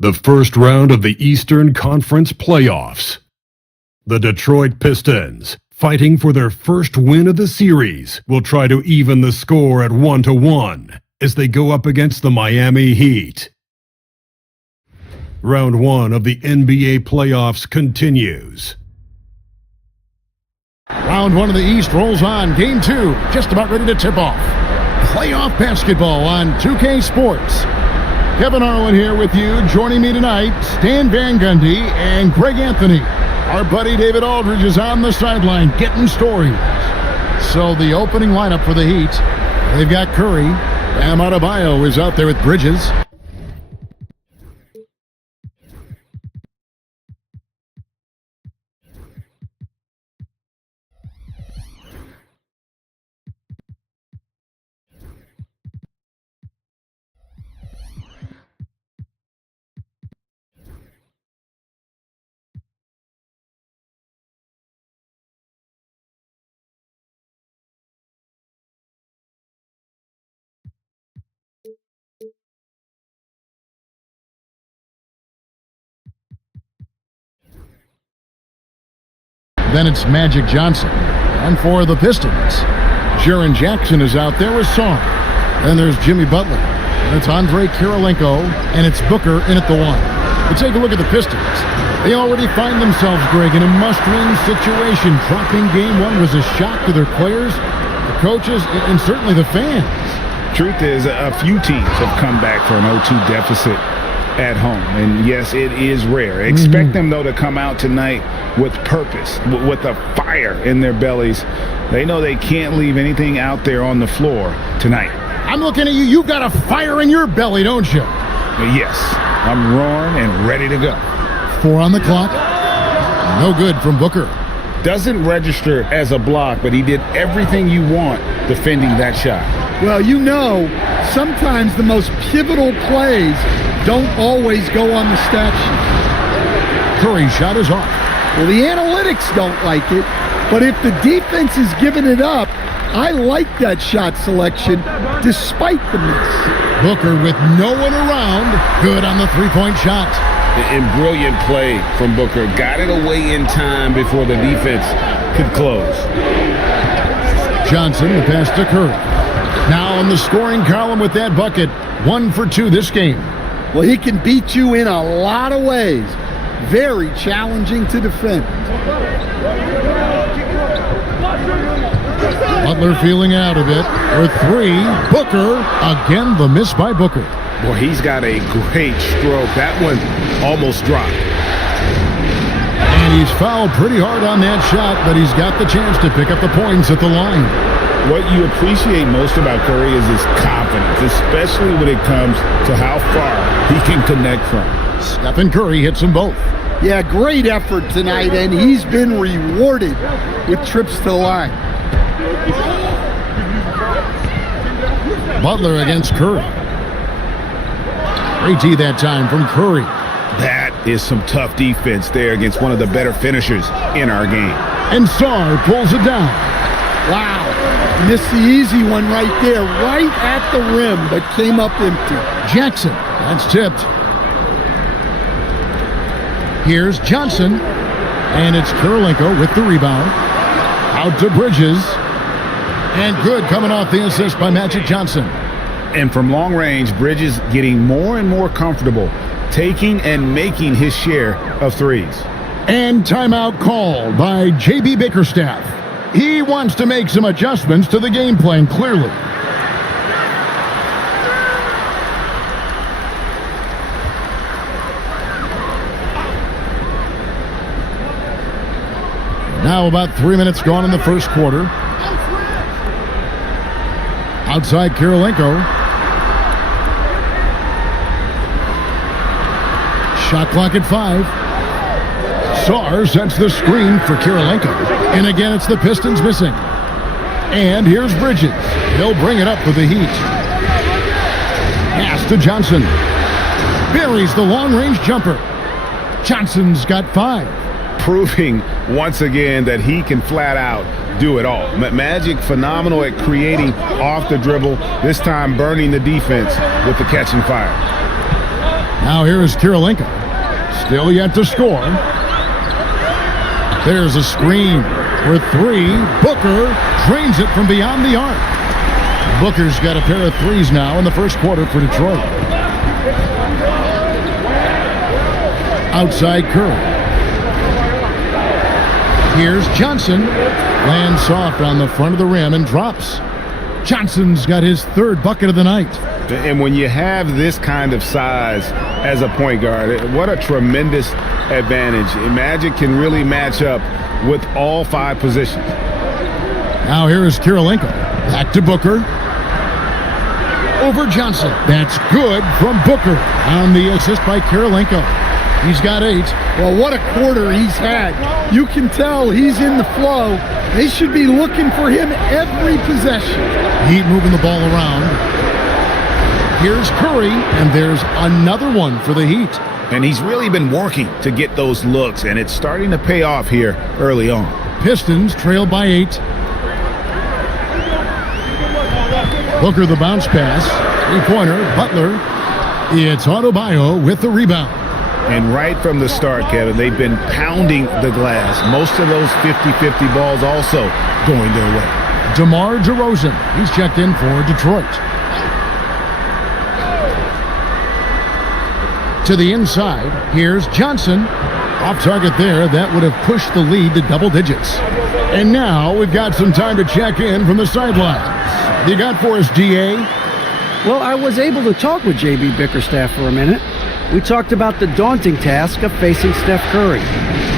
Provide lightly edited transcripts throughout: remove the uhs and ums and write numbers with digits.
The first round of the Eastern Conference playoffs. The Detroit Pistons, fighting for their first win of the series, will try to even the score at 1-1 as they go up against the Miami Heat. Round 1 of the NBA playoffs continues. Round 1 of the East rolls on. Game 2 just about ready to tip off. Playoff basketball on 2K Sports. Kevin Harlan here with you. Joining me tonight, Stan Van Gundy and Greg Anthony. Our buddy David Aldridge is on the sideline getting stories. So the opening lineup for the Heat, they've got Curry. Bam Adebayo is out there with Bridges. Then it's Magic Johnson. And for the Pistons, Jaron Jackson is out there with Saar. Then there's Jimmy Butler. And it's Andrei Kirilenko, and it's Booker in at the 1. But take a look at the Pistons. They already find themselves, Greg, in a must-win situation. Dropping game 1 was a shock to their players, the coaches, and certainly the fans. Truth is, a few teams have come back for an 0-2 deficit at home. And yes, it is rare. Expect them, though, to come out tonight with purpose, with a fire in their bellies. They know they can't leave anything out there on the floor tonight. I'm looking at you. You've got a fire in your belly, don't you? Yes, I'm roaring and ready to go. 4 on the clock. No good from Booker. Doesn't register as a block, but he did everything you want defending that shot. Well, you know, sometimes the most pivotal plays don't always go on the stat sheet. Curry's shot is off. Well, the analytics don't like it, but if the defense is giving it up, I like that shot selection despite the miss. Booker with no one around. Good on the three-point shot. And brilliant play from Booker. Got it away in time before the defense could close. Johnson, the pass to Curry. Now on the scoring column with that bucket. 1 for 2 this game. Well, he can beat you in a lot of ways. Very challenging to defend. Butler feeling out a bit. For 3, Booker. Again, the miss by Booker. Boy, he's got a great stroke. That one almost dropped. And he's fouled pretty hard on that shot, but he's got the chance to pick up the points at the line. What you appreciate most about Curry is his confidence, especially when it comes to how far he can connect from. Stephen Curry hits them both. Yeah, great effort tonight, and he's been rewarded with trips to the line. Butler against Curry. Great D that time from Curry. That is some tough defense there against one of the better finishers in our game. And Saar pulls it down. Wow, missed the easy one right there, right at the rim, but came up empty. Jackson, that's tipped. Here's Johnson, and it's Kirilenko with the rebound. Out to Bridges. And good coming off the assist by Magic Johnson. And from long range, Bridges getting more and more comfortable taking and making his share of threes. And timeout called by J.B. Bickerstaff. He wants to make some adjustments to the game plan, clearly. Now about 3 minutes gone in the first quarter. Outside Kirilenko. Shot clock at 5. Saar sets the screen for Kirilenko. And again, it's the Pistons missing. And here's Bridges. He'll bring it up for the Heat. Pass to Johnson. Buries the long-range jumper. Johnson's got 5. Proving once again that he can flat out do it all. Magic phenomenal at creating off the dribble, this time burning the defense with the catch and fire. Now here is Kirilenko. Still yet to score. There's a screen for 3. Booker drains it from beyond the arc. Booker's got a pair of threes now in the first quarter for Detroit. Outside Curry. Here's Johnson. Lands soft on the front of the rim and drops. Johnson's got his 3rd bucket of the night. And when you have this kind of size as a point guard, what a tremendous advantage. Magic can really match up with all 5 positions. Now here is Kirilenko. Back to Booker. Over Johnson. That's good from Booker on the assist by Kirilenko. He's got 8. Well, what a quarter he's had. You can tell he's in the flow. They should be looking for him every possession. Heat moving the ball around. Here's Curry, and there's another one for the Heat. And he's really been working to get those looks, and it's starting to pay off here early on. Pistons trail by 8. Booker the bounce pass. 3-pointer, Butler. It's Adebayo with the rebound. And right from the start, Kevin, they've been pounding the glass. Most of those 50-50 balls also going their way. DeMar DeRozan. He's checked in for Detroit. To the inside, here's Johnson. Off target there, that would have pushed the lead to double digits. And now we've got some time to check in from the sidelines. You got for us, GA? Well, I was able to talk with JB Bickerstaff for a minute. We talked about the daunting task of facing Steph Curry.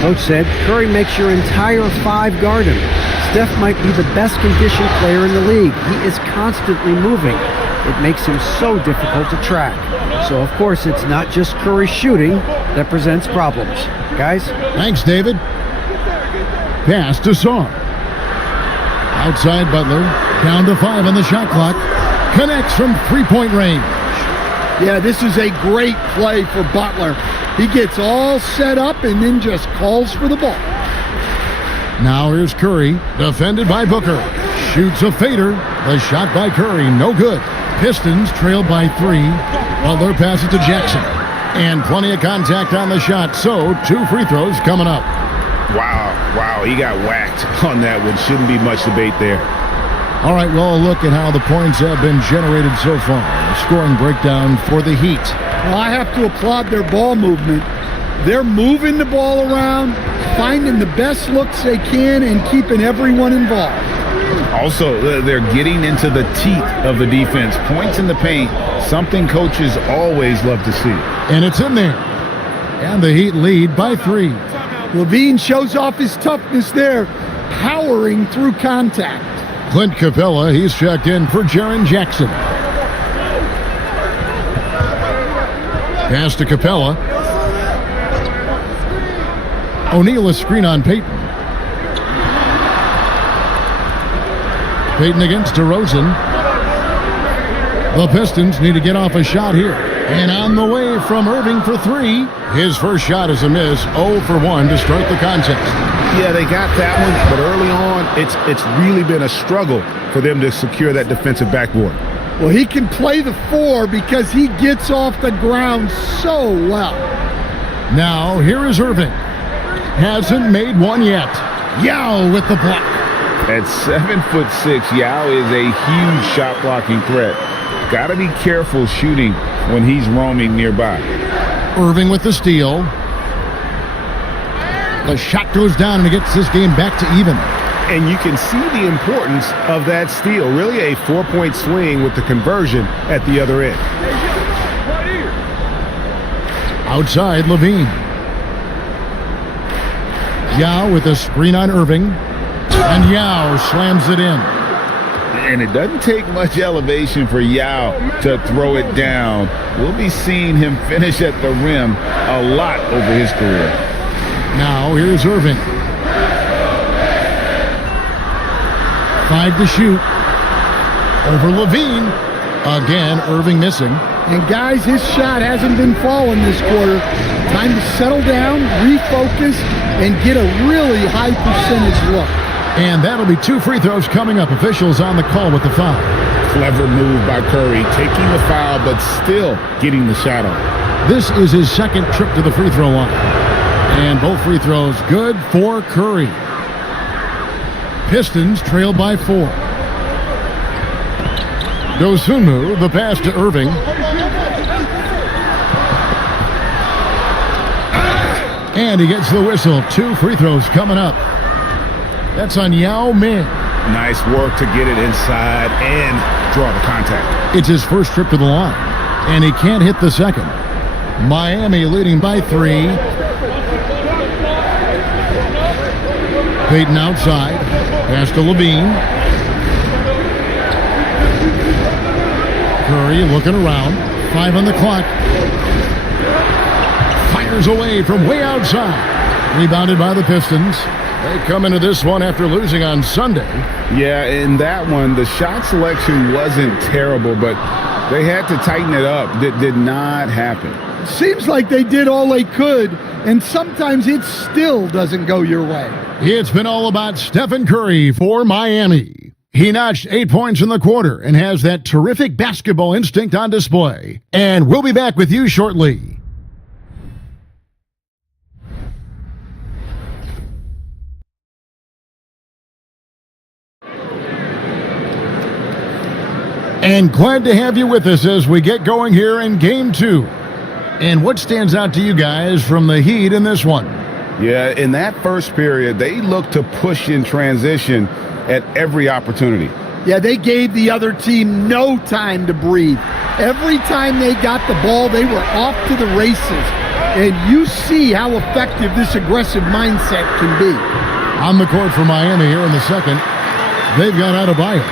Coach said Curry makes your entire five guard him. Steph might be the best conditioned player in the league. He is constantly moving. It makes him so difficult to track. So, of course, it's not just Curry shooting that presents problems. Guys? Thanks, David. Pass to Saar. Outside Butler. Down to 5 on the shot clock. Connects from three-point range. Yeah, this is a great play for Butler. He gets all set up and then just calls for the ball. Now here's Curry, defended by Booker. Shoots a fader. The shot by Curry, no good. Pistons trailed by 3. Butler passes to Jackson. And plenty of contact on the shot, so 2 free throws coming up. Wow, he got whacked on that one. Shouldn't be much debate there. All right, well, look at how the points have been generated so far. A scoring breakdown for the Heat. Well, I have to applaud their ball movement. They're moving the ball around, finding the best looks they can, and keeping everyone involved. Also, they're getting into the teeth of the defense. Points in the paint, something coaches always love to see. And it's in there. And the Heat lead by 3. Levine shows off his toughness there, powering through contact. Clint Capella, he's checked in for Jaren Jackson. Pass to Capella. O'Neal a screen on Payton. Payton against DeRozan. The Pistons need to get off a shot here. And on the way from Irving for 3. His first shot is a miss. 0 for 1 to start the contest. Yeah, they got that one, but early on, it's really been a struggle for them to secure that defensive backboard. Well, he can play the 4 because he gets off the ground so well. Now, here is Irving. Hasn't made one yet. Yao with the block. At 7'6", Yao is a huge shot blocking threat. Got to be careful shooting when he's roaming nearby. Irving with the steal. The shot goes down and it gets this game back to even. And you can see the importance of that steal. Really a 4-point swing with the conversion at the other end. Outside, Levine. Yao with a screen on Irving. And Yao slams it in. And it doesn't take much elevation for Yao to throw it down. We'll be seeing him finish at the rim a lot over his career. Now here's Irving. 5 to shoot. Over Levine. Again, Irving missing. And guys, his shot hasn't been falling this quarter. Time to settle down, refocus, and get a really high percentage look. And that'll be 2 free throws coming up. Officials on the call with the foul. Clever move by Curry, taking the foul, but still getting the shot off. This is his second trip to the free throw line. And both free throws good for Curry. Pistons trail by 4. Dosunmu, the pass to Irving. And he gets the whistle. 2 free throws coming up. That's on Yao Ming. Nice work to get it inside and draw the contact. It's his first trip to the line. And he can't hit the second. Miami leading by 3. Payton outside. Pass to Levine. Curry looking around. 5 on the clock. Fires away from way outside. Rebounded by the Pistons. They come into this one after losing on Sunday. Yeah, in that one, the shot selection wasn't terrible, but they had to tighten it up. That did not happen. Seems like they did all they could, and sometimes it still doesn't go your way. It's been all about Stephen Curry for Miami. He notched 8 points in the quarter and has that terrific basketball instinct on display. And we'll be back with you shortly. And glad to have you with us as we get going here in Game 2. And what stands out to you guys from the Heat in this one? Yeah, in that first period, they looked to push in transition at every opportunity. Yeah, they gave the other team no time to breathe. Every time they got the ball, they were off to the races. And you see how effective this aggressive mindset can be. On the court for Miami here in the second, they've got Adebayo.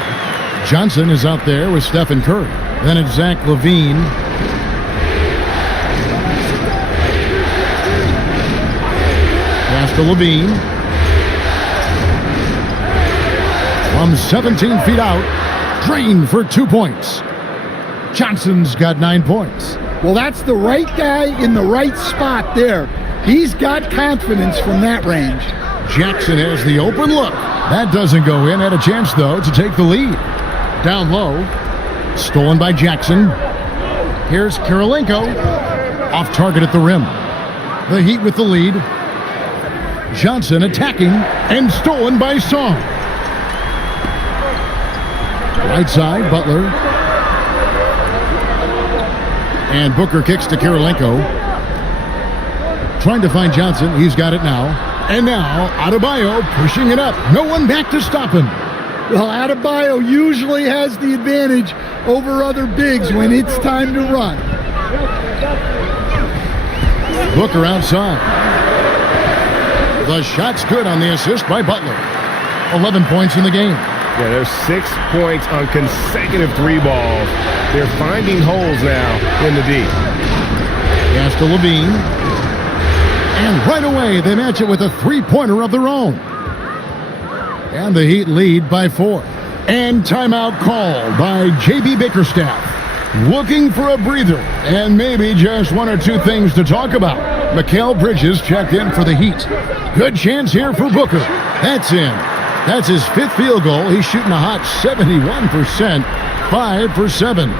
Johnson is out there with Stephen Curry. Then it's Zach LaVine. Pass to LaVine. From 17 feet out, drained for 2 points. Johnson's got 9 points. Well, that's the right guy in the right spot there. He's got confidence from that range. Jackson has the open look. That doesn't go in. Had a chance, though, to take the lead. Down low. Stolen by Jackson. Here's Kirilenko. Off target at the rim. The Heat with the lead. Johnson attacking and stolen by Song. Right side, Butler. And Booker kicks to Kirilenko. Trying to find Johnson. He's got it now. And now, Adebayo pushing it up. No one back to stop him. Well, Adebayo usually has the advantage over other bigs when it's time to run. Booker outside. The shot's good on the assist by Butler. 11 points in the game. Yeah, there's 6 points on consecutive 3 balls. They're finding holes now in the D. Pass to LaVine. And right away, they match it with a 3-pointer of their own. And the Heat lead by 4. And timeout called by J.B. Bickerstaff. Looking for a breather and maybe just 1 or 2 things to talk about. Mikal Bridges checked in for the Heat. Good chance here for Booker. That's in. That's his 5th field goal. He's shooting a hot 71%. 5 for 7.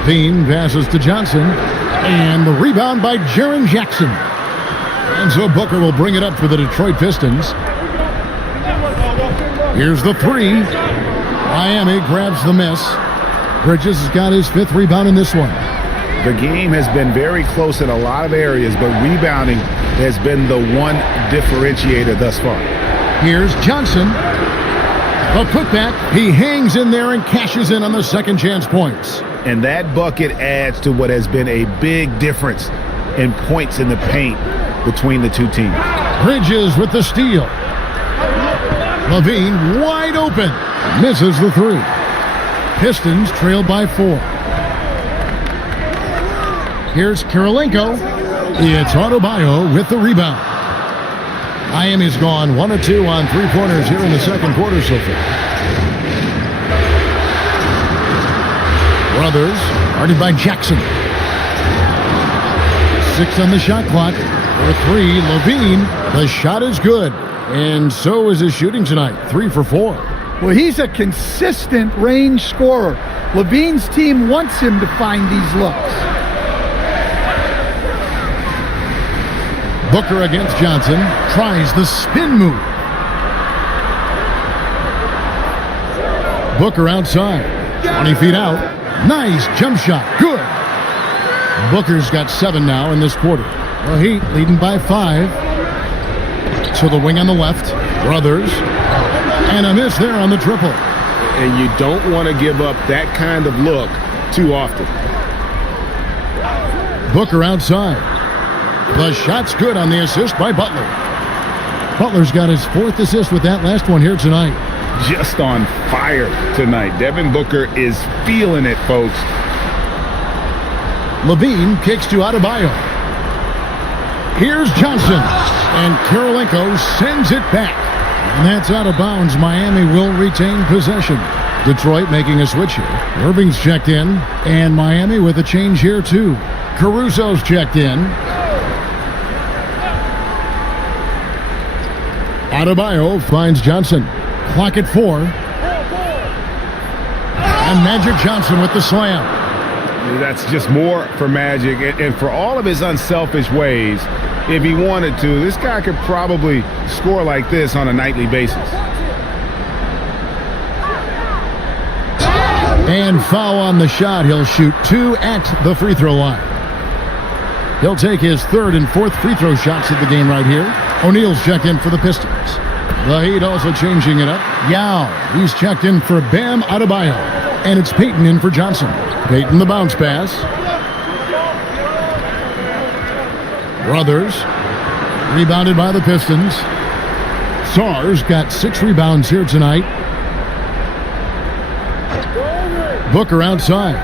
LaVine passes to Johnson. And the rebound by Jaren Jackson. And so Booker will bring it up for the Detroit Pistons. Here's the 3. Miami grabs the miss. Bridges has got his 5th rebound in this one. The game has been very close in a lot of areas, but rebounding has been the one differentiator thus far. Here's Johnson. A putback. He hangs in there and cashes in on the second chance points. And that bucket adds to what has been a big difference in points in the paint between the two teams. Bridges with the steal. LaVine wide open. Misses the 3. Pistons trail by 4. Here's Kirilenko. It's Adebayo with the rebound. Miami's gone 1 of 2 on 3-pointers here in the second quarter so far. Brothers, guarded by Jackson. 6 on the shot clock. For 3, LaVine. The shot is good. And so is his shooting tonight. 3 for 4. Well, he's a consistent range scorer. LaVine's team wants him to find these looks. Booker against Johnson. Tries the spin move. Booker outside. 20 feet out. Nice jump shot. Good. Booker's got 7 now in this quarter. The Heat leading by 5. So the wing on the left. Brothers. And a miss there on the triple. And you don't want to give up that kind of look too often. Booker outside. The shot's good on the assist by Butler. Butler's got his 4th assist with that last one here tonight. Just on fire tonight. Devin Booker is feeling it, folks. LaVine kicks to Adebayo. Here's Johnson. And Kirilenko sends it back. And that's out of bounds. Miami will retain possession. Detroit making a switch here. Irving's checked in. And Miami with a change here too. Caruso's checked in. Adebayo finds Johnson. Clock at 4. And Magic Johnson with the slam. That's just more for Magic. And for all of his unselfish ways, if he wanted to, this guy could probably score like this on a nightly basis. And foul on the shot. He'll shoot 2 at the free throw line. He'll take his 3rd and 4th free throw shots of the game right here. O'Neal's checked in for the Pistons. The Heat also changing it up. Yao, he's checked in for Bam Adebayo. And it's Peyton in for Johnson. Peyton the bounce pass. Brothers, rebounded by the Pistons. Sarr's got 6 rebounds here tonight. Booker outside.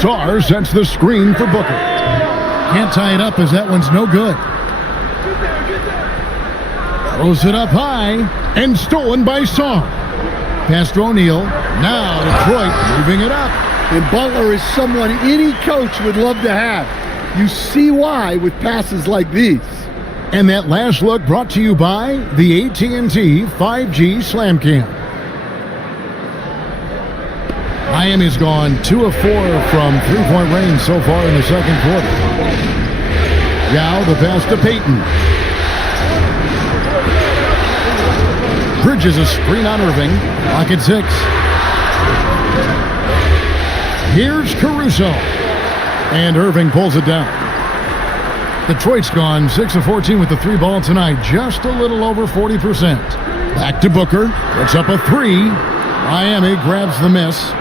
Sarr sets the screen for Booker. Can't tie it up as that one's no good. Throws it up high and stolen by Sarr. Pass to O'Neal. Now Detroit moving it up. And Butler is someone any coach would love to have. You see why with passes like these. And that last look brought to you by the AT&T 5G Slam Cam. Miami's gone 2 of 4 from three-point range so far in the second quarter. Yao, the pass to Peyton. Bridges a screen on Irving. Lock at 6. Here's Caruso. And Irving pulls it down. Detroit's gone 6 of 14 with the 3 ball tonight. Just a little over 40%. Back to Booker. Puts up a 3. Miami grabs the miss.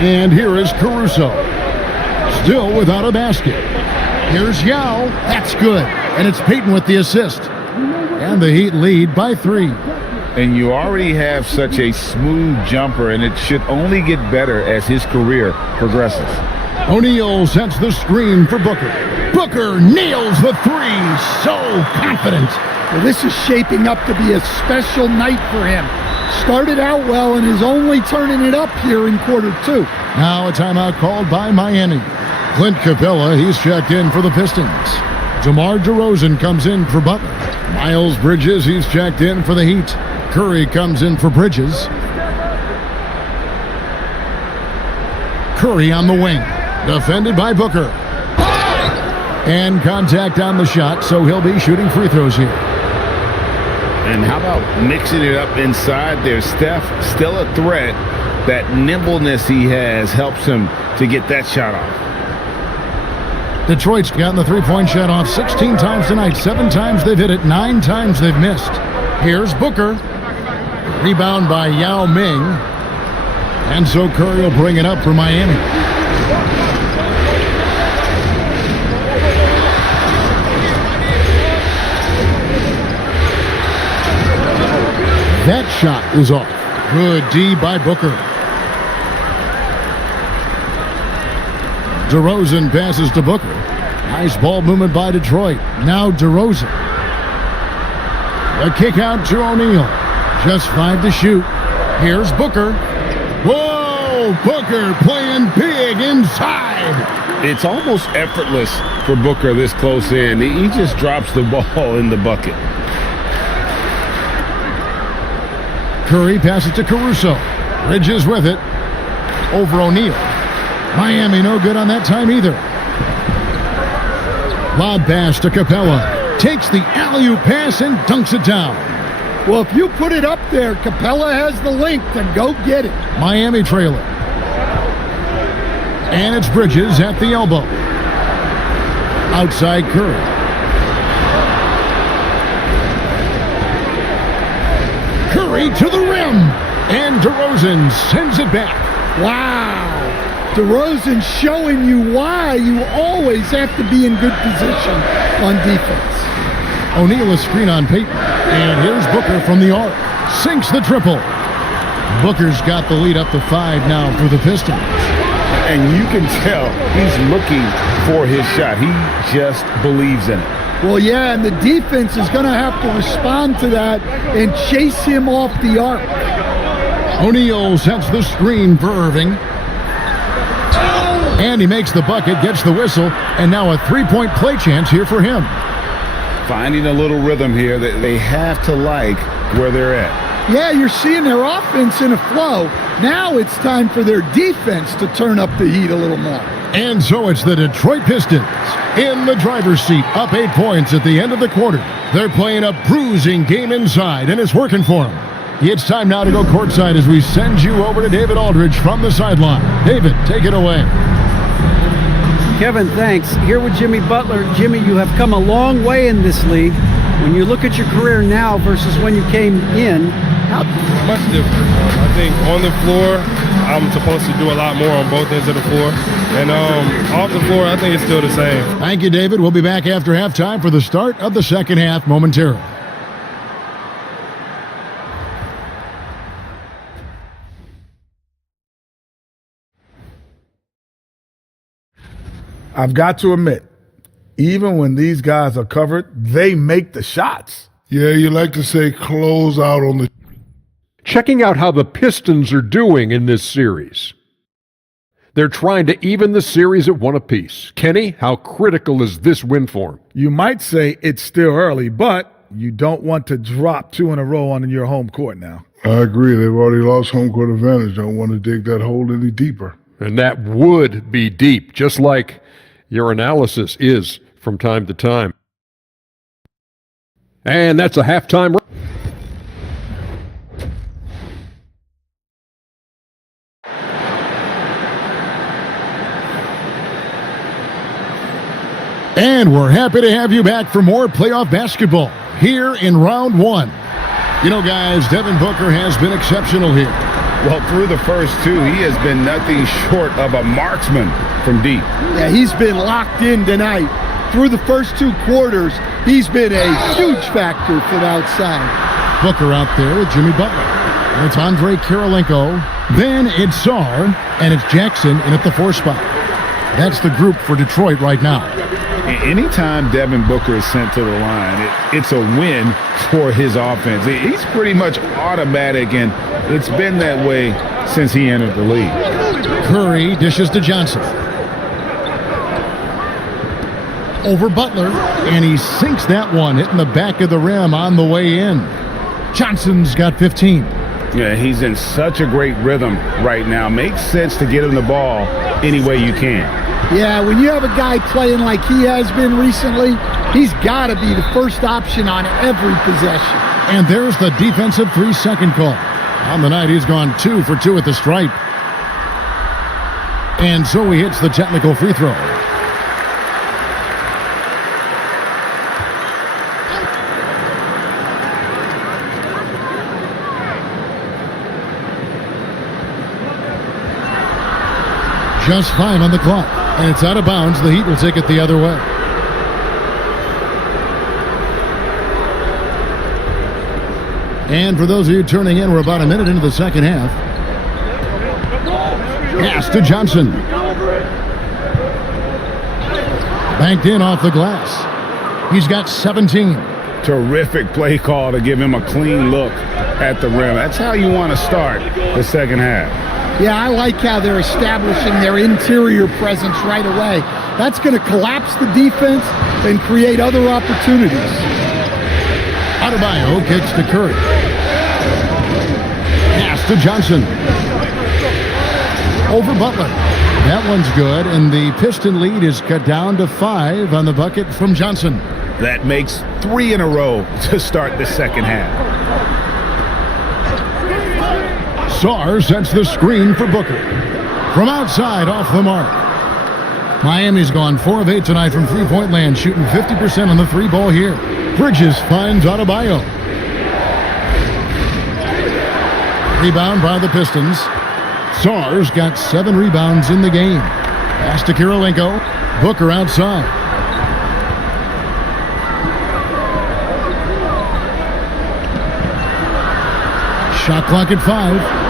And here is Caruso. Still without a basket. Here's Yao. That's good. And it's Peyton with the assist. And the Heat lead by 3. And you already have such a smooth jumper, and it should only get better as his career progresses. O'Neal sets the screen for Booker. Booker nails the 3. So confident. Well, this is shaping up to be a special night for him. Started out well and is only turning it up here in quarter 2. Now a timeout called by Miami. Clint Capella, he's checked in for the Pistons. DeMar DeRozan comes in for Butler. Miles Bridges, he's checked in for the Heat. Curry comes in for Bridges. Curry on the wing. Defended by Booker. And contact on the shot, so he'll be shooting free throws here. And how about mixing it up inside there? Steph, still a threat. That nimbleness he has helps him to get that shot off. Detroit's gotten the three-point shot off 16 times tonight. 7 times they've hit it. 9 times they've missed. Here's Booker. Rebound by Yao Ming. And so Curry will bring it up for Miami. That shot is off. Good D by Booker. DeRozan passes to Booker. Nice ball movement by Detroit. Now DeRozan. A kick out to O'Neal. Just 5 to shoot. Here's Booker. Whoa! Booker playing big inside. It's almost effortless for Booker this close in. He just drops the ball in the bucket. Curry passes to Caruso. Bridges with it. Over O'Neal. Miami no good on that time either. Lob pass to Capella. Takes the alley-oop pass and dunks it down. Well, if you put it up there, Capella has the length to go get it. Miami trailing. And it's Bridges at the elbow. Outside Curry. Curry to the rim. And DeRozan sends it back. Wow. DeRozan showing you why you always have to be in good position on defense. O'Neal a screen on Peyton. And here's Booker from the arc. Sinks the triple. Booker's got the lead up to 5 now for the Pistons. And you can tell he's looking for his shot. He just believes in it. Well, yeah, and the defense is going to have to respond to that and chase him off the arc. O'Neal sets the screen for Irving. And he makes the bucket, gets the whistle, and now a 3-point play chance here for him. Finding a little rhythm here that they have to like where they're at. Yeah, you're seeing their offense in a flow. Now it's time for their defense to turn up the heat a little more. And so it's the Detroit Pistons in the driver's seat, up 8 points at the end of the quarter. They're playing a bruising game inside, and it's working for them. It's time now to go courtside as we send you over to David Aldridge from the sideline. David, take it away. Kevin, thanks. Here with Jimmy Butler. Jimmy, you have come a long way in this league. When you look at your career now versus when you came in, how Much different. I think on the floor, I'm supposed to do a lot more on both ends of the floor. And off the floor, I think it's still the same. Thank you, David. We'll be back after halftime for the start of the second half momentarily. I've got to admit, even when these guys are covered, they make the shots. Yeah, you like to say close out on the... Checking out how the Pistons are doing in this series. They're trying to even the series at 1 apiece. Kenny, how critical is this win for them? You might say it's still early, but you don't want to drop 2 in a row on your home court now. I agree. They've already lost home court advantage. Don't want to dig that hole any deeper. And that would be deep, just like your analysis is from time to time. And that's a halftime. And we're happy to have you back for more playoff basketball here in round 1. You know, guys, Devin Booker has been exceptional here. Well, through the first 2, he has been nothing short of a marksman from deep. Yeah, he's been locked in tonight. Through the first 2 quarters, he's been a huge factor from outside. Booker out there with Jimmy Butler. And it's Andre Kirilenko. Then it's Sarr, and it's Jackson in at the 4 spot. That's the group for Detroit right now. Anytime Devin Booker is sent to the line, it's a win for his offense. He's pretty much automatic, and it's been that way since he entered the league. Curry dishes to Johnson. Over Butler, and he sinks that one, hitting the back of the rim on the way in. Johnson's got 15. Yeah, he's in such a great rhythm right now. Makes sense to get him the ball any way you can. Yeah, when you have a guy playing like he has been recently, he's got to be the first option on every possession. And there's the defensive 3-second call. On the night, he's gone 2 for 2 at the stripe. And so he hits the technical free throw. Just 5 on the clock, and it's out of bounds. The Heat will take it the other way. And for those of you turning in, we're about a minute into the second half. Pass to Johnson. Banked in off the glass. He's got 17. Terrific play call to give him a clean look at the rim. That's how you want to start the second half. Yeah, I like how they're establishing their interior presence right away. That's going to collapse the defense and create other opportunities. Adebayo kicks to Curry. Pass to Johnson. Over Butler. That one's good, and the Piston lead is cut down to 5 on the bucket from Johnson. That makes 3 in a row to start the second half. Sarr sets the screen for Booker. From outside, off the mark. Miami's gone 4 of 8 tonight from three-point land, shooting 50% on the 3-ball here. Bridges finds Adebayo. Rebound by the Pistons. Sarr's got 7 rebounds in the game. Pass to Kirilenko. Booker outside. Shot clock at 5.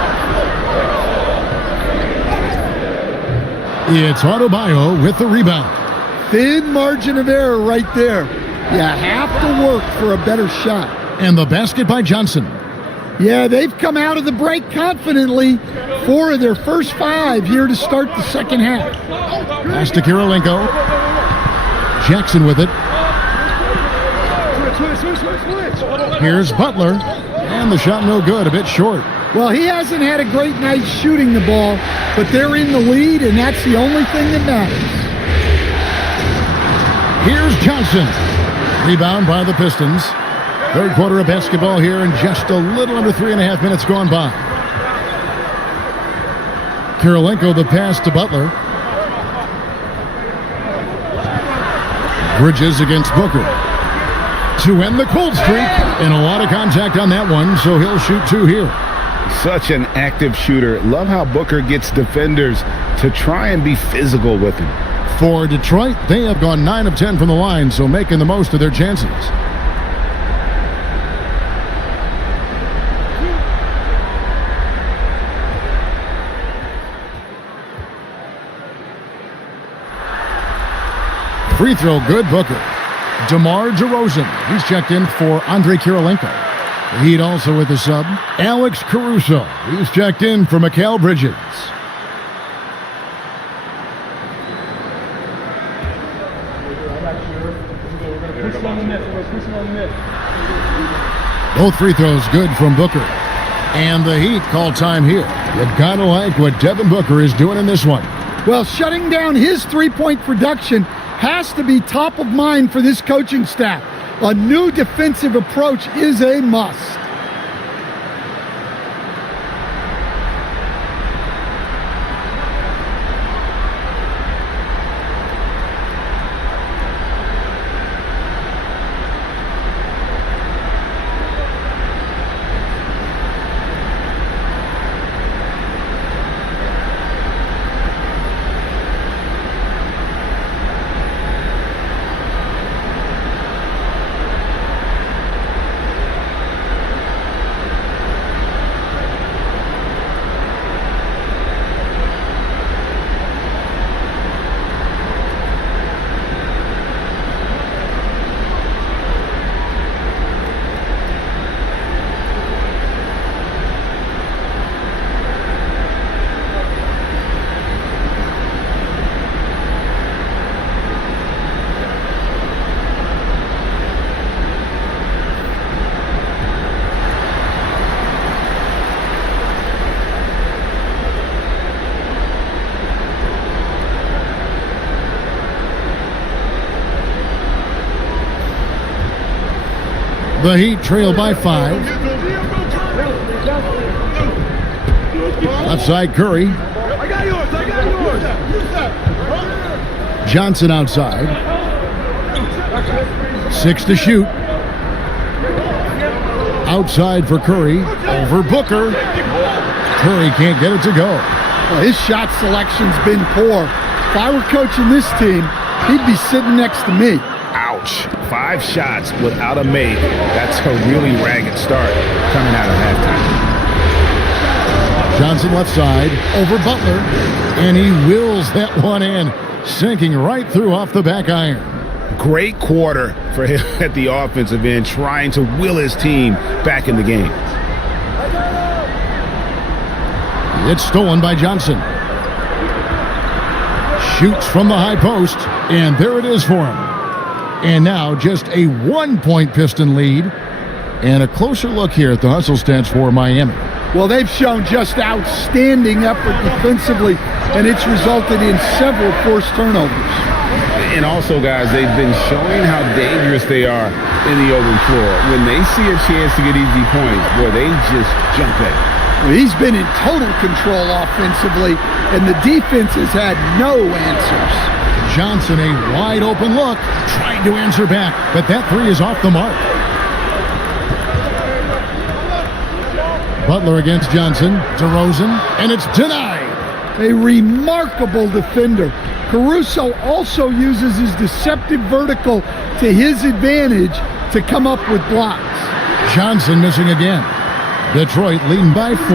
It's Adebayo with the rebound. Thin margin of error right there. You have to work for a better shot. And the basket by Johnson. Yeah, they've come out of the break confidently. 4 of their first 5 here to start the second half. Pass to Kirilenko. Jackson with it. Here's Butler. And the shot no good, a bit short. Well, he hasn't had a great night shooting the ball, but they're in the lead, and that's the only thing that matters. Here's Johnson. Rebound by the Pistons. Third quarter of basketball here, and just a little under 3.5 minutes gone by. Kirilenko the pass to Butler. Bridges against Booker. To end the cold streak, and a lot of contact on that one, so he'll shoot 2 here. Such an active shooter. Love how Booker gets defenders to try and be physical with him. For Detroit, they have gone 9 of 10 from the line, so making the most of their chances. Free throw good, Booker. DeMar DeRozan. He's checked in for Andrei Kirilenko. The Heat also with the sub. Alex Caruso. He's checked in for Mikal Bridges. Both free throws good from Booker. And the Heat call time here. You've got to like what Devin Booker is doing in this one. Well, shutting down his three-point production has to be top of mind for this coaching staff. A new defensive approach is a must. The Heat trail by 5. Left side, Curry. I got yours. Johnson outside. 6 to shoot. Outside for Curry. Over Booker. Curry can't get it to go. Well, his shot selection's been poor. If I were coaching this team, he'd be sitting next to me. Ouch. 5 shots without a make. That's a really ragged start coming out of halftime. Johnson left side, over Butler, and he wills that one in, sinking right through off the back iron. Great quarter for him at the offensive end, trying to will his team back in the game. It's stolen by Johnson. Shoots from the high post, and there it is for him. And now just a 1-point Piston lead, and a closer look here at the hustle stats for Miami. Well, they've shown just outstanding effort defensively, and it's resulted in several forced turnovers. And also, guys, they've been showing how dangerous they are in the open floor. When they see a chance to get easy points, boy, they just jump at it. Well, he's been in total control offensively, and the defense has had no answers. Johnson, a wide open look, trying to answer back, but that 3 is off the mark. Butler against Johnson, DeRozan, and it's denied. A remarkable defender. Caruso also uses his deceptive vertical to his advantage to come up with blocks. Johnson missing again. Detroit leading by 4.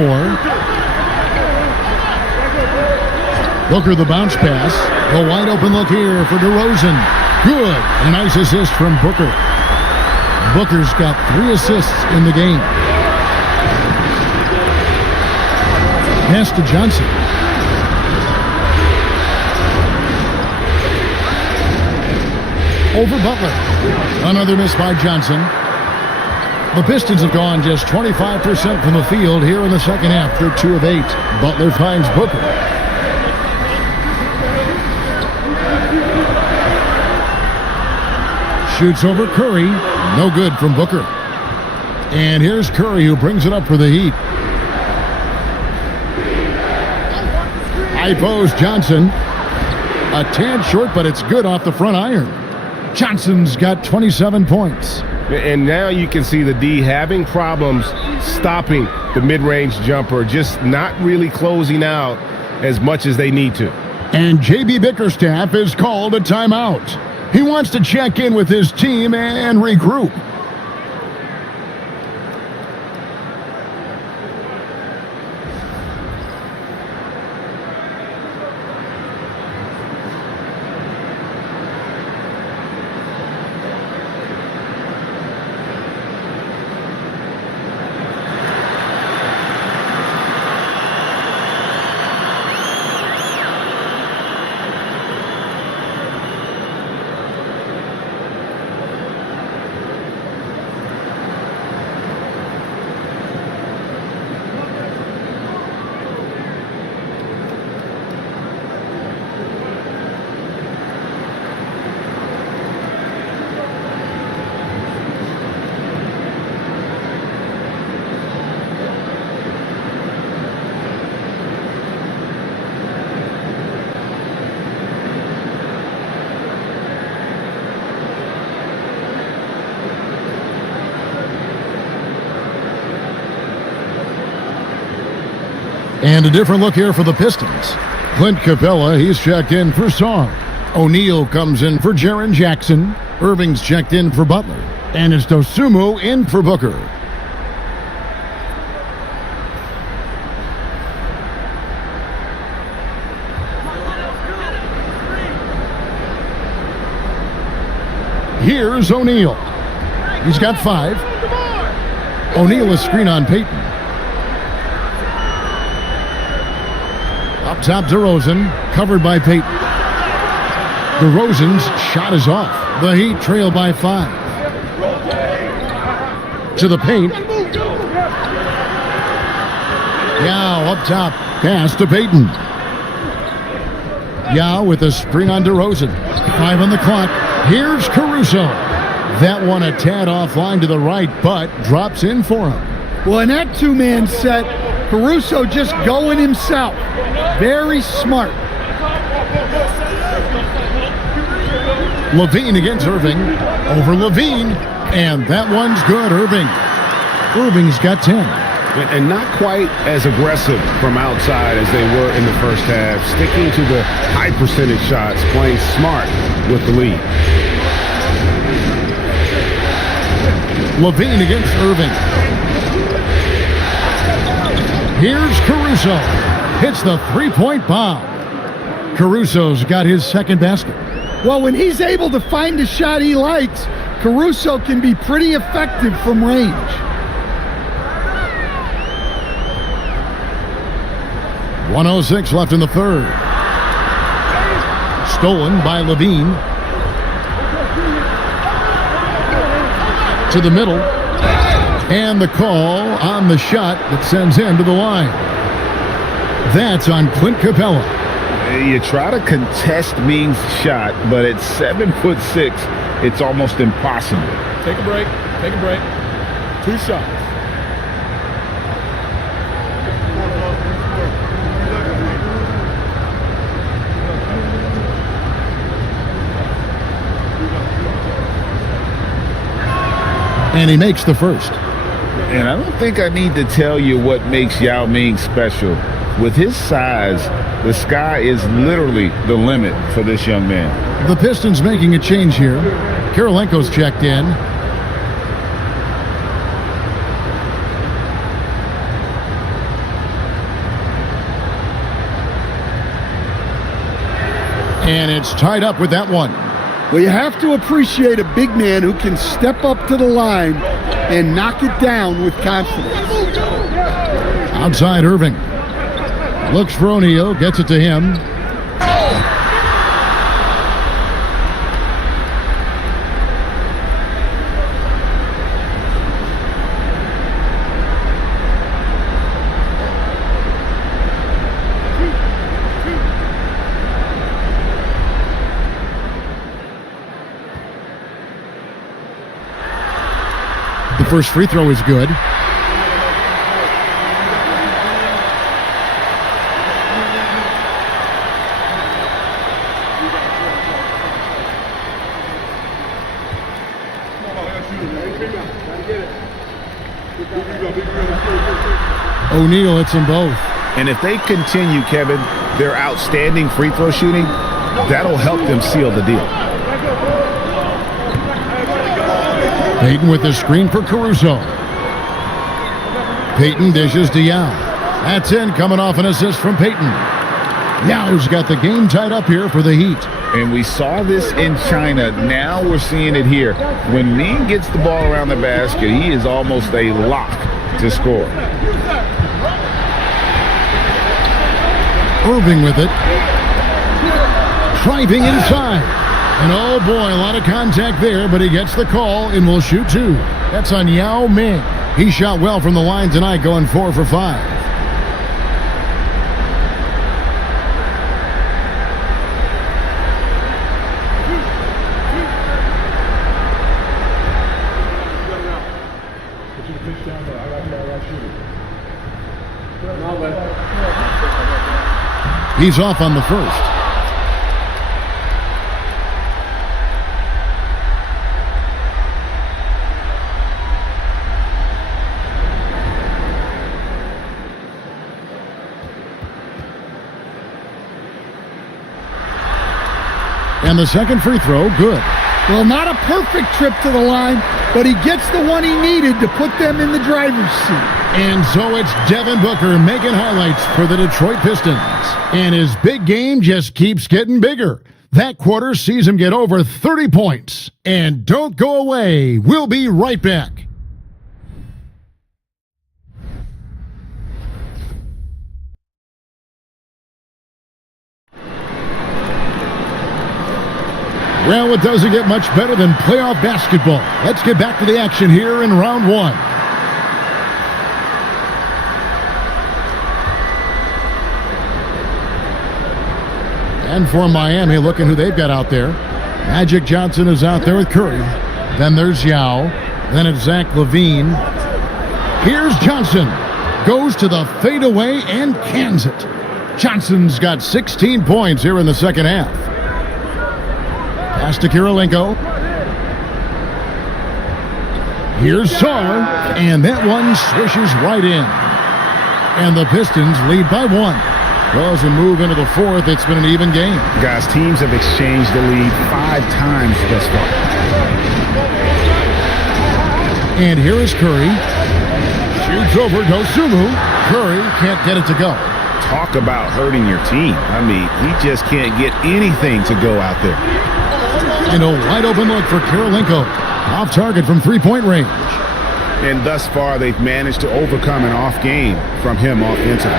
Booker the bounce pass. The wide open look here for DeRozan. Good. A nice assist from Booker. Booker's got 3 assists in the game. Pass to Johnson. Over Butler. Another miss by Johnson. The Pistons have gone just 25% from the field here in the second half. They're 2 of 8. Butler finds Booker. Shoots over Curry. No good from Booker. And here's Curry, who brings it up for the Heat. High post Johnson. A tad short, but it's good off the front iron. Johnson's got 27 points. And now you can see the D having problems stopping the mid-range jumper, just not really closing out as much as they need to. And J.B. Bickerstaff is called a timeout. He wants to check in with his team and regroup. And a different look here for the Pistons. Clint Capella, he's checked in for Song. O'Neal comes in for Jaren Jackson. Irving's checked in for Butler. And it's Dosunmu in for Booker. Here's O'Neal. He's got 5. O'Neal, a screen on Payton. Up top, DeRozan, covered by Payton. DeRozan's shot is off. The Heat trail by 5. To the paint. Yao up top, pass to Payton. Yao with a screen on DeRozan. 5 on the clock. Here's Caruso. That one a tad offline to the right, but drops in for him. Well, in that two-man set, Caruso just going himself. Very smart. Levine against Irving. Over Levine. And that one's good, Irving. Irving's got 10. And not quite as aggressive from outside as they were in the first half. Sticking to the high percentage shots, playing smart with the lead. Levine against Irving. Here's Caruso. Hits the three-point bomb. Caruso's got his second basket. Well, when he's able to find a shot he likes, Caruso can be pretty effective from range. .106 left in the third. Stolen by Levine. To the middle. And the call on the shot that sends him to the line. That's on Clint Capella. You try to contest Ming's shot, but at 7'6", it's almost impossible. Take a break. Take a break. 2 shots. And he makes the first. And I don't think I need to tell you what makes Yao Ming special. With his size, the sky is literally the limit for this young man. The Pistons making a change here. Karolenko's checked in. And it's tied up with that one. Well, you have to appreciate a big man who can step up to the line and knock it down with confidence. Outside Irving. Looks for O'Neal, gets it to him. first free throw is good. O'Neal hits them both. And if they continue, Kevin, their outstanding free throw shooting, that'll help them seal the deal. Payton with the screen for Caruso. Payton dishes to Yao. That's in, coming off an assist from Payton. Yao's got the game tied up here for the Heat. And we saw this in China. Now we're seeing it here. When Ming gets the ball around the basket, he is almost a lock to score. Irving with it. Driving inside. And oh boy, a lot of contact there, but he gets the call and will shoot two. That's on Yao Ming. He shot well from the line tonight, going 4 for 5. He's off on the first. And the second free throw, good. Well, not a perfect trip to the line, but he gets the one he needed to put them in the driver's seat. And so it's Devin Booker making highlights for the Detroit Pistons. And his big game just keeps getting bigger. That quarter sees him get over 30 points. And don't go away. We'll be right back. Well, it doesn't get much better than playoff basketball. Let's get back to the action here in round one. And for Miami, looking who they've got out there. Magic Johnson is out there with Curry. Then there's Yao. Then it's Zach LaVine. Here's Johnson. Goes to the fadeaway and cans it. Johnson's got 16 points here in the second half. Pass to Kirilenko. Here's Saar, and that one swishes right in. And the Pistons lead by 1. Well, as we move into the fourth, it's been an even game. Guys, teams have exchanged the lead 5 times thus far. And here is Curry. Shoots over Dosunmu. Curry can't get it to go. Talk about hurting your team. I mean, he just can't get anything to go out there. And a wide open look for Kirilenko. Off target from three-point range. And thus far, they've managed to overcome an off game from him offensively.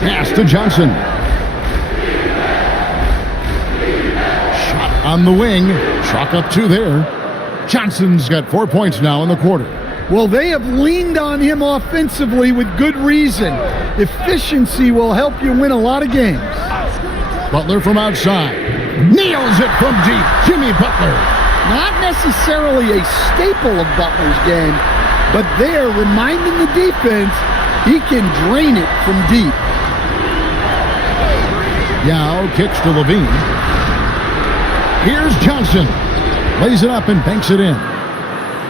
Pass to Johnson. Shot on the wing. Chalk up 2 there. Johnson's got 4 points now in the quarter. Well, they have leaned on him offensively with good reason. Efficiency will help you win a lot of games. Butler from outside. Nails it from deep. Jimmy Butler. Not necessarily a staple of Butler's game, but they're reminding the defense he can drain it from deep. Yao kicks to LaVine. Here's Johnson. Lays it up and banks it in.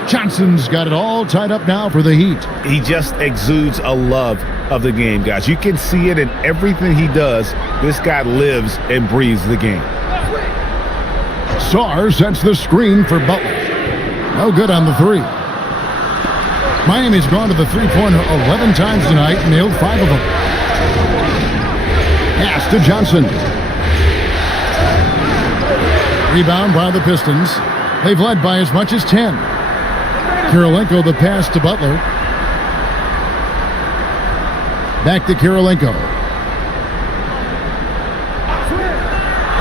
Johnson's got it all tied up now for the Heat. He just exudes a love of the game, guys. You can see it in everything he does. This guy lives and breathes the game. Saar sets the screen for Butler. No good on the 3. Miami's gone to the three-pointer 11 times tonight, nailed 5 of them. Pass to Johnson. Rebound by the Pistons. They've led by as much as 10. Kirilenko the pass to Butler. Back to Kirilenko.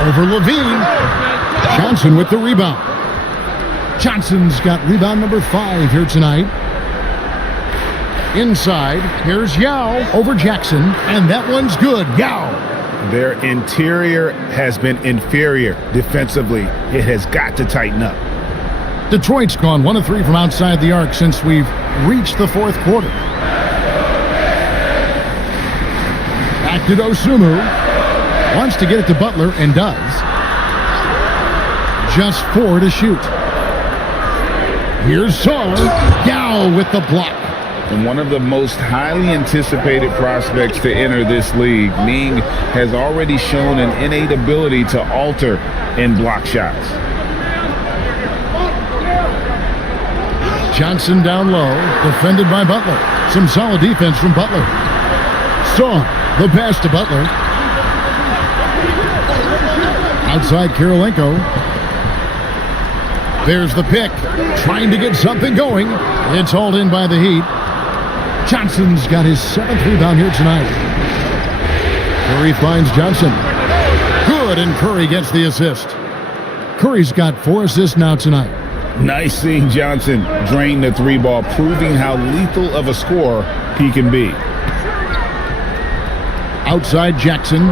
Over LaVine. Johnson with the rebound. Johnson's got rebound number 5 here tonight. Inside, here's Yao over Jackson, and that one's good. Yao. Their interior has been inferior defensively. It has got to tighten up. Detroit's gone 1 of 3 from outside the arc since we've reached the fourth quarter. Back to Dosunmu. Wants to get it to Butler and does. Just 4 to shoot. Here's Saul. Yao with the block. And one of the most highly anticipated prospects to enter this league, Ning has already shown an innate ability to alter in block shots. Johnson down low, defended by Butler. Some solid defense from Butler. Saw the pass to Butler. Outside Kirilenko. There's the pick. Trying to get something going. It's hauled in by the Heat. Johnson's got his 7th rebound here tonight. Curry finds Johnson. Good, and Curry gets the assist. Curry's got 4 assists now tonight. Nice seeing Johnson drain the 3 ball, proving how lethal of a scorer he can be. Outside Jackson.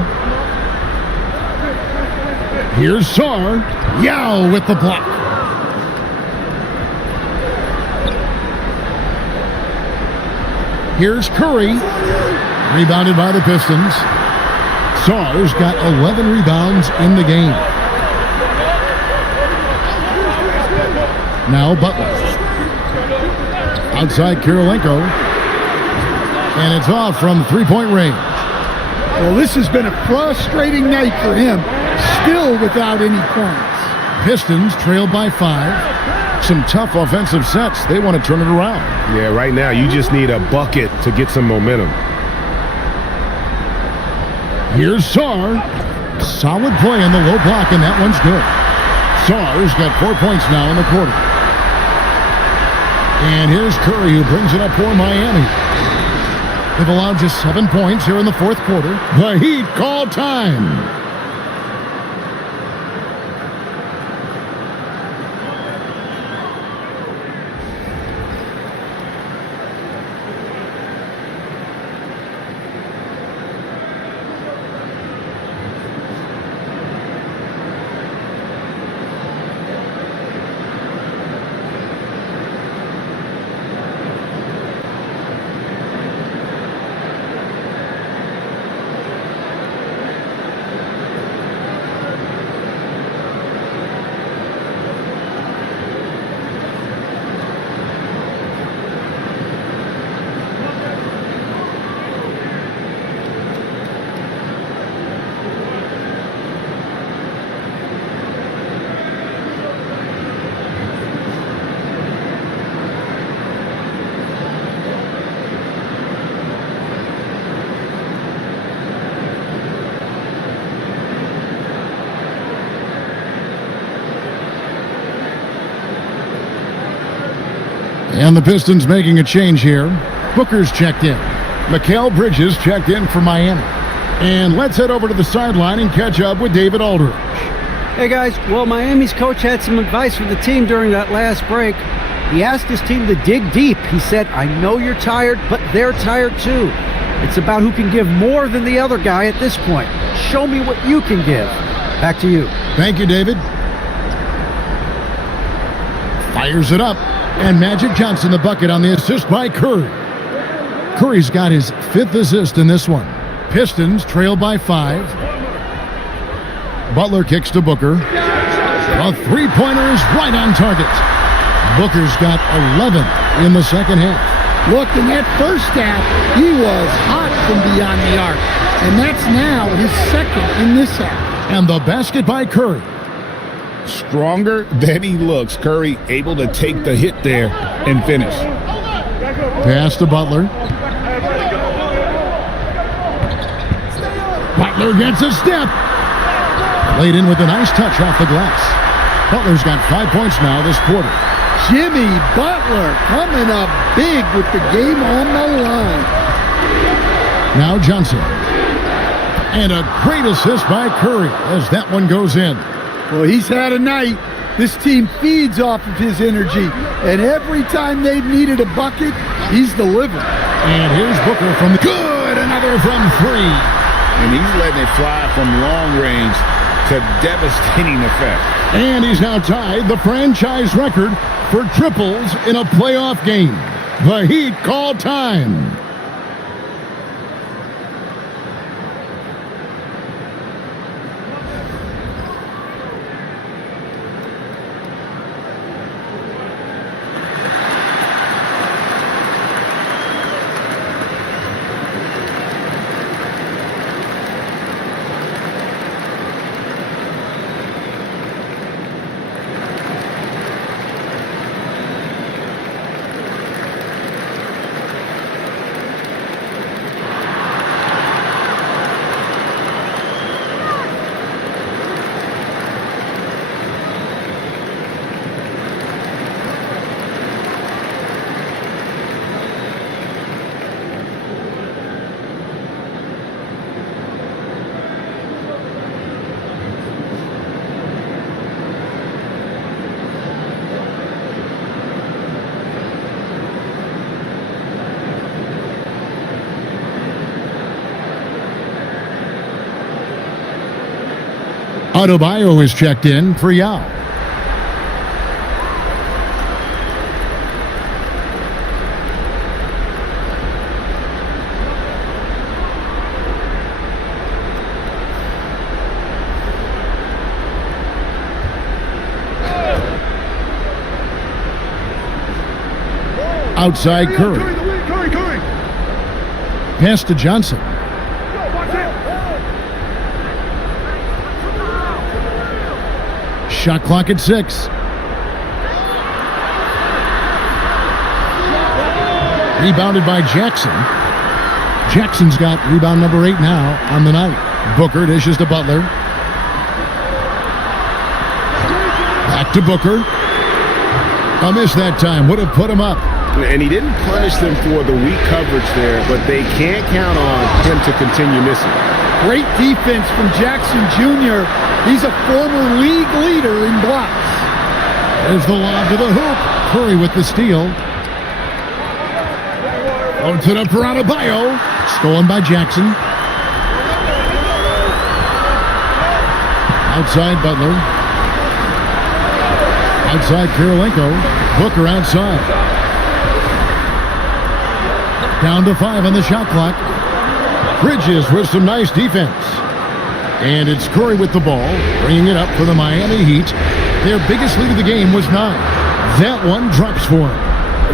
Here's Sarr. Yao with the block. Here's Curry. Rebounded by the Pistons. Sarr's got 11 rebounds in the game. Now Butler. Outside Kirilenko. And it's off from 3-point range. Well, this has been a frustrating night for him. Still without any points. Pistons trail by 5. Some tough offensive sets. They want to turn it around. Yeah, right now you just need a bucket to get some momentum. Here's Sarr. Solid play on the low block, and that one's good. Sarr's got 4 points now in the quarter. And here's Curry, who brings it up for Miami. They've allowed just 7 points here in the fourth quarter. The Heat call time. And the Pistons making a change here. Booker's checked in. Mikal Bridges checked in for Miami. And let's head over to the sideline and catch up with David Aldridge. Hey guys, well, Miami's coach had some advice for the team during that last break. He asked his team to dig deep. He said, I know you're tired, but they're tired too. It's about who can give more than the other guy at this point. Show me what you can give. Back to you. Thank you, David. Fires it up. And Magic Johnson the bucket on the assist by Curry. Curry's got his 5th assist in this one. Pistons trail by 5. Butler kicks to Booker. A 3-pointer is right on target. Booker's got 11 in the second half. Look, in that first half, he was hot from beyond the arc. And that's now his 2nd in this half. And the basket by Curry. Stronger than he looks. Curry able to take the hit there and finish. Pass to Butler. Butler gets a step. Laid in with a nice touch off the glass. Butler's got 5 points now this quarter. Jimmy Butler coming up big with the game on the line. Now Johnson. And a great assist by Curry as that one goes in. Well, he's had a night. This team feeds off of his energy. And every time they've needed a bucket, he's delivered. And here's Booker from good. Another from 3. And he's letting it fly from long range. to devastating effect. And he's now tied the franchise record for triples in a playoff game. The Heat call time. Adebayo is checked in for Yao. Outside Curry. Pass to Johnson. Shot clock at 6. Rebounded by Jackson. Jackson's got rebound number 8 now on the night. Booker dishes to Butler. Back to Booker. A miss that time. Would have put him up. And he didn't punish them for the weak coverage there, but they can't count on him to continue missing. Great defense from Jackson Jr. He's a former league leader in blocks. There's the lob to the hoop. Curry with the steal. Puts it up for Adebayo. Stolen by Jackson. Outside Butler. Outside Kirilenko. Booker outside. Down to 5 on the shot clock. Bridges with some nice defense. And it's Curry with the ball, bringing it up for the Miami Heat. Their biggest lead of the game was 9. That one drops for him.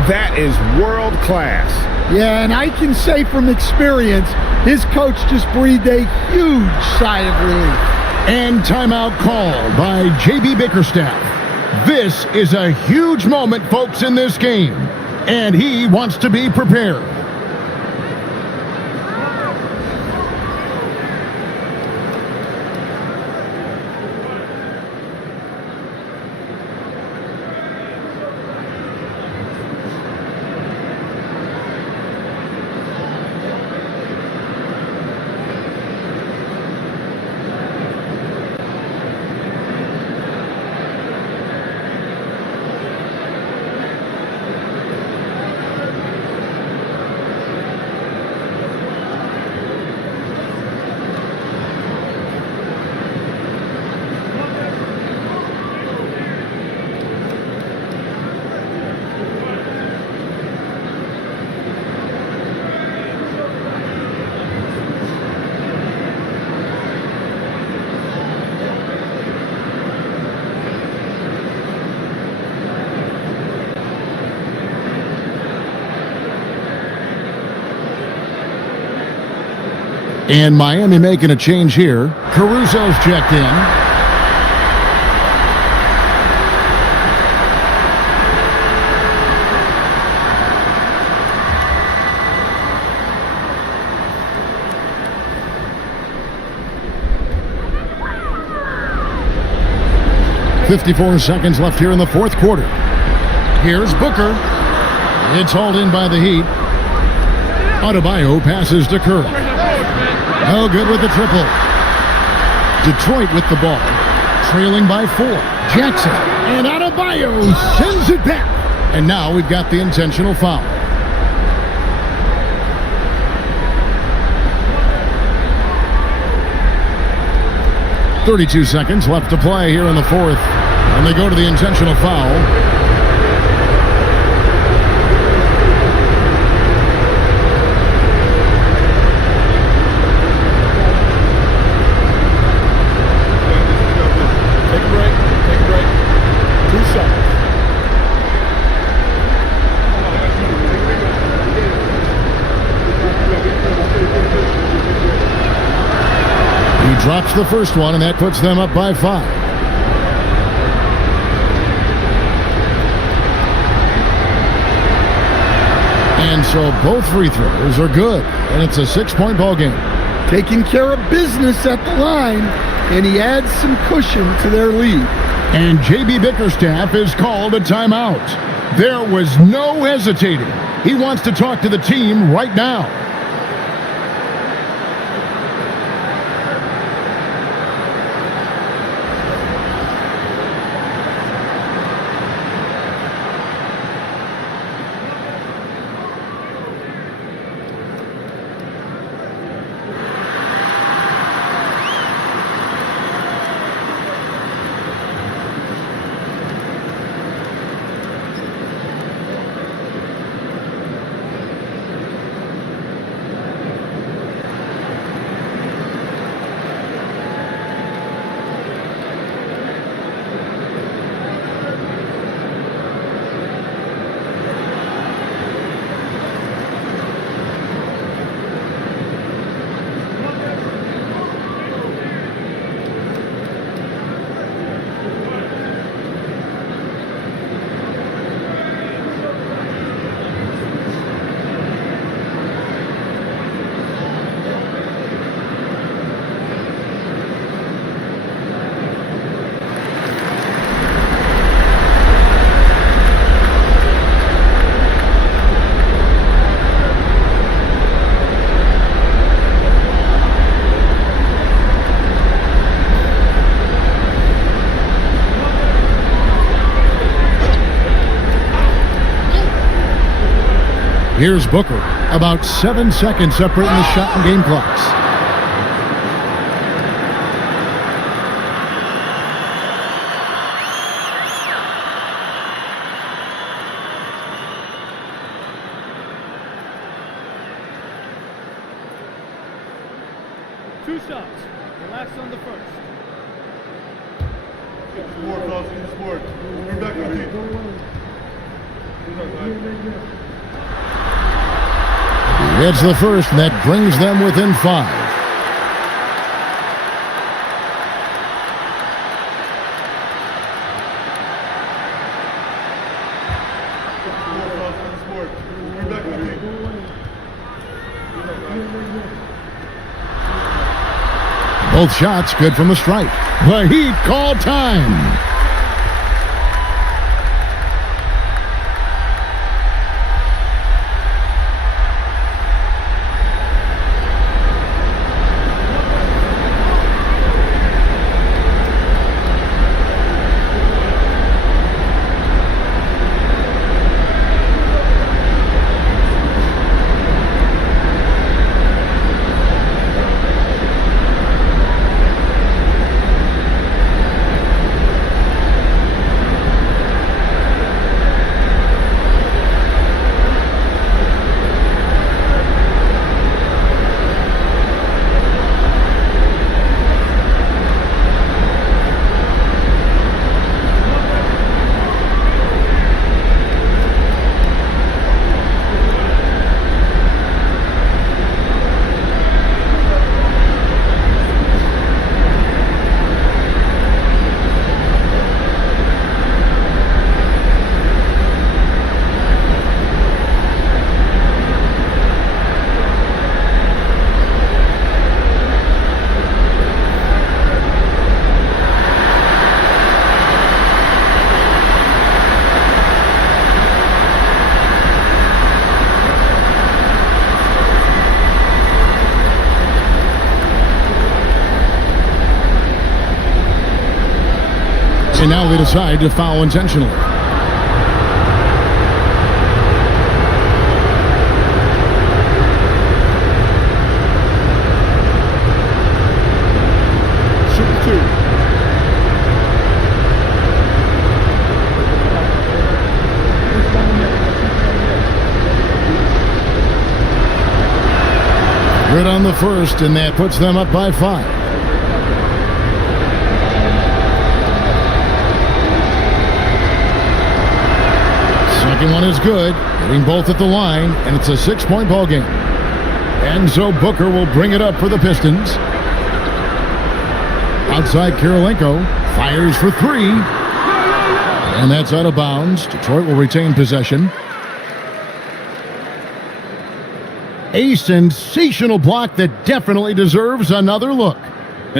That is world class. Yeah, and I can say from experience, his coach just breathed a huge sigh of relief. And timeout called by J.B. Bickerstaff. This is a huge moment, folks, in this game. And he wants to be prepared. And Miami making a change here. Caruso's checked in. .54 seconds left here in the fourth quarter. Here's Booker. It's hauled in by the Heat. Adebayo passes to Curry. Oh, good with the triple. Detroit with the ball, trailing by 4. Jackson, and Adebayo sends it back. And now we've got the intentional foul. 32 seconds left to play here in the fourth. And they go to the intentional foul. Take a break. Take a break. 2 seconds. He drops the first one, and that puts them up by 5. And so both free throws are good, and it's a 6-point ball game. Taking care of business at the line, and he adds some cushion to their lead. And J.B. Bickerstaff is called a timeout. There was no hesitating. He wants to talk to the team right now. Here's Booker, about 7 seconds separating the shot and game clocks. Two shots. Relax on the first. He hits the first, and that brings them within 5. Both shots good from the stripe. The Heat call time. And now they decide to foul intentionally. Shoot 2. good on the first, and that puts them up by 5. Second one is good, hitting both at the line, and it's a 6-point ball game. And so Booker will bring it up for the Pistons. Outside, Kirilenko fires for 3. And that's out of bounds. Detroit will retain possession. A sensational block that definitely deserves another look.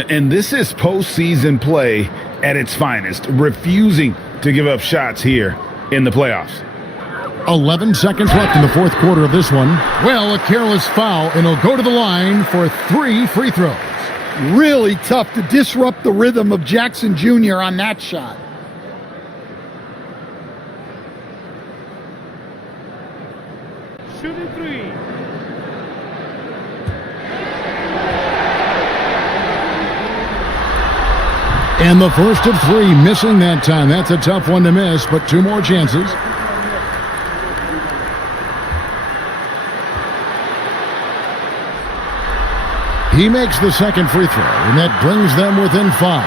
And this is postseason play at its finest, refusing to give up shots here in the playoffs. 11 seconds left in the fourth quarter of this one. Well, a careless foul, and he'll go to the line for 3 free throws. Really tough to disrupt the rhythm of Jackson Jr. on that shot. Shooting 3. And the first of 3, missing that time. That's a tough one to miss, but 2 more chances. He makes the second free throw, and that brings them within 5.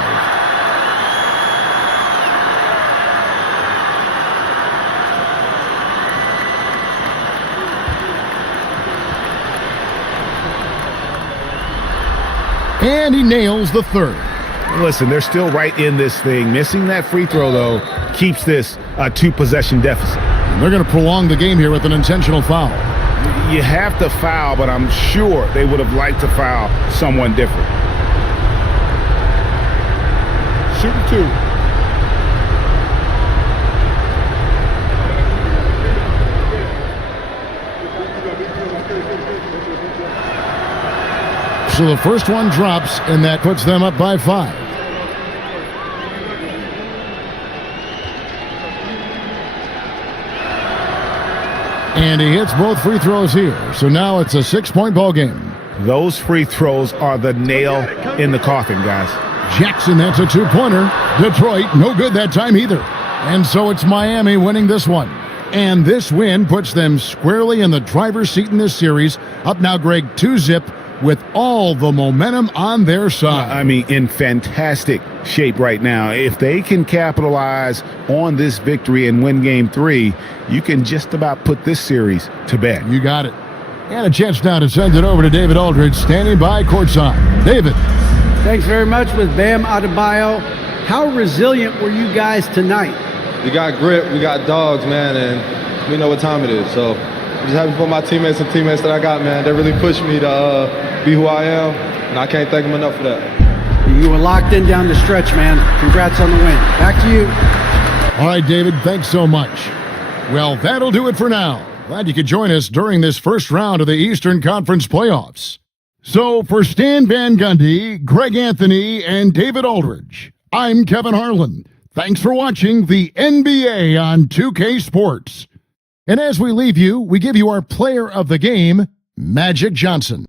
And he nails the third. Listen, they're still right in this thing. Missing that free throw, though, keeps this a 2-possession deficit. And they're going to prolong the game here with an intentional foul. You have to foul, but I'm sure they would have liked to foul someone different. Shooting 2. So the first one drops, and that puts them up by 5. And he hits both free throws here. So now it's a 6-point ball game. Those free throws are the nail in the coffin, guys. Jackson, that's a 2-pointer. Detroit, no good that time either. And so it's Miami winning this one. And this win puts them squarely in the driver's seat in this series. Up now, Greg, 2-zip with all the momentum on their side. I mean, in fantastic shape right now. If they can capitalize on this victory and win Game 3, you can just about put this series to bed. You got it. And a chance now to send it over to David Aldridge, standing by courtside. David. Thanks very much with Bam Adebayo. How resilient were you guys tonight? We got grit, we got dogs, man, and we know what time it is. So I'm just happy for my teammates and teammates that I got, man. They really pushed me to be who I am, and I can't thank them enough for that. You were locked in down the stretch, man. Congrats on the win. Back to you. All right, David, thanks so much. Well, that'll do it for now. Glad you could join us during this first round of the Eastern Conference playoffs. So for Stan Van Gundy, Greg Anthony, and David Aldridge, I'm Kevin Harlan. Thanks for watching the NBA on 2K Sports. And as we leave you, we give you our player of the game, Magic Johnson.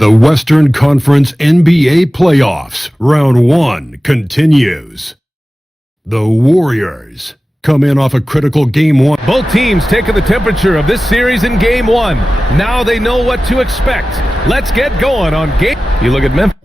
The Western Conference NBA Playoffs, Round 1 continues. The Warriors come in off a critical Game 1. Both teams taking the temperature of this series in Game 1. Now they know what to expect. Let's get going on Game... You look at Memphis.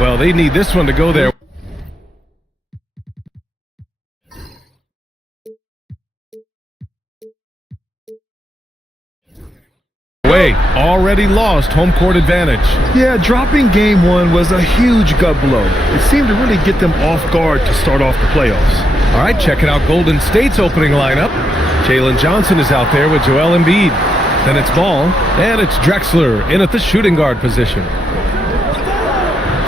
Well, they need this one to go there. Already lost home court advantage. Yeah, dropping Game 1 was a huge gut blow. It seemed to really get them off guard to start off the playoffs. All right, checking out Golden State's opening lineup. Jalen Johnson is out there with Joel Embiid. Then it's Ball, and it's Drexler in at the shooting guard position.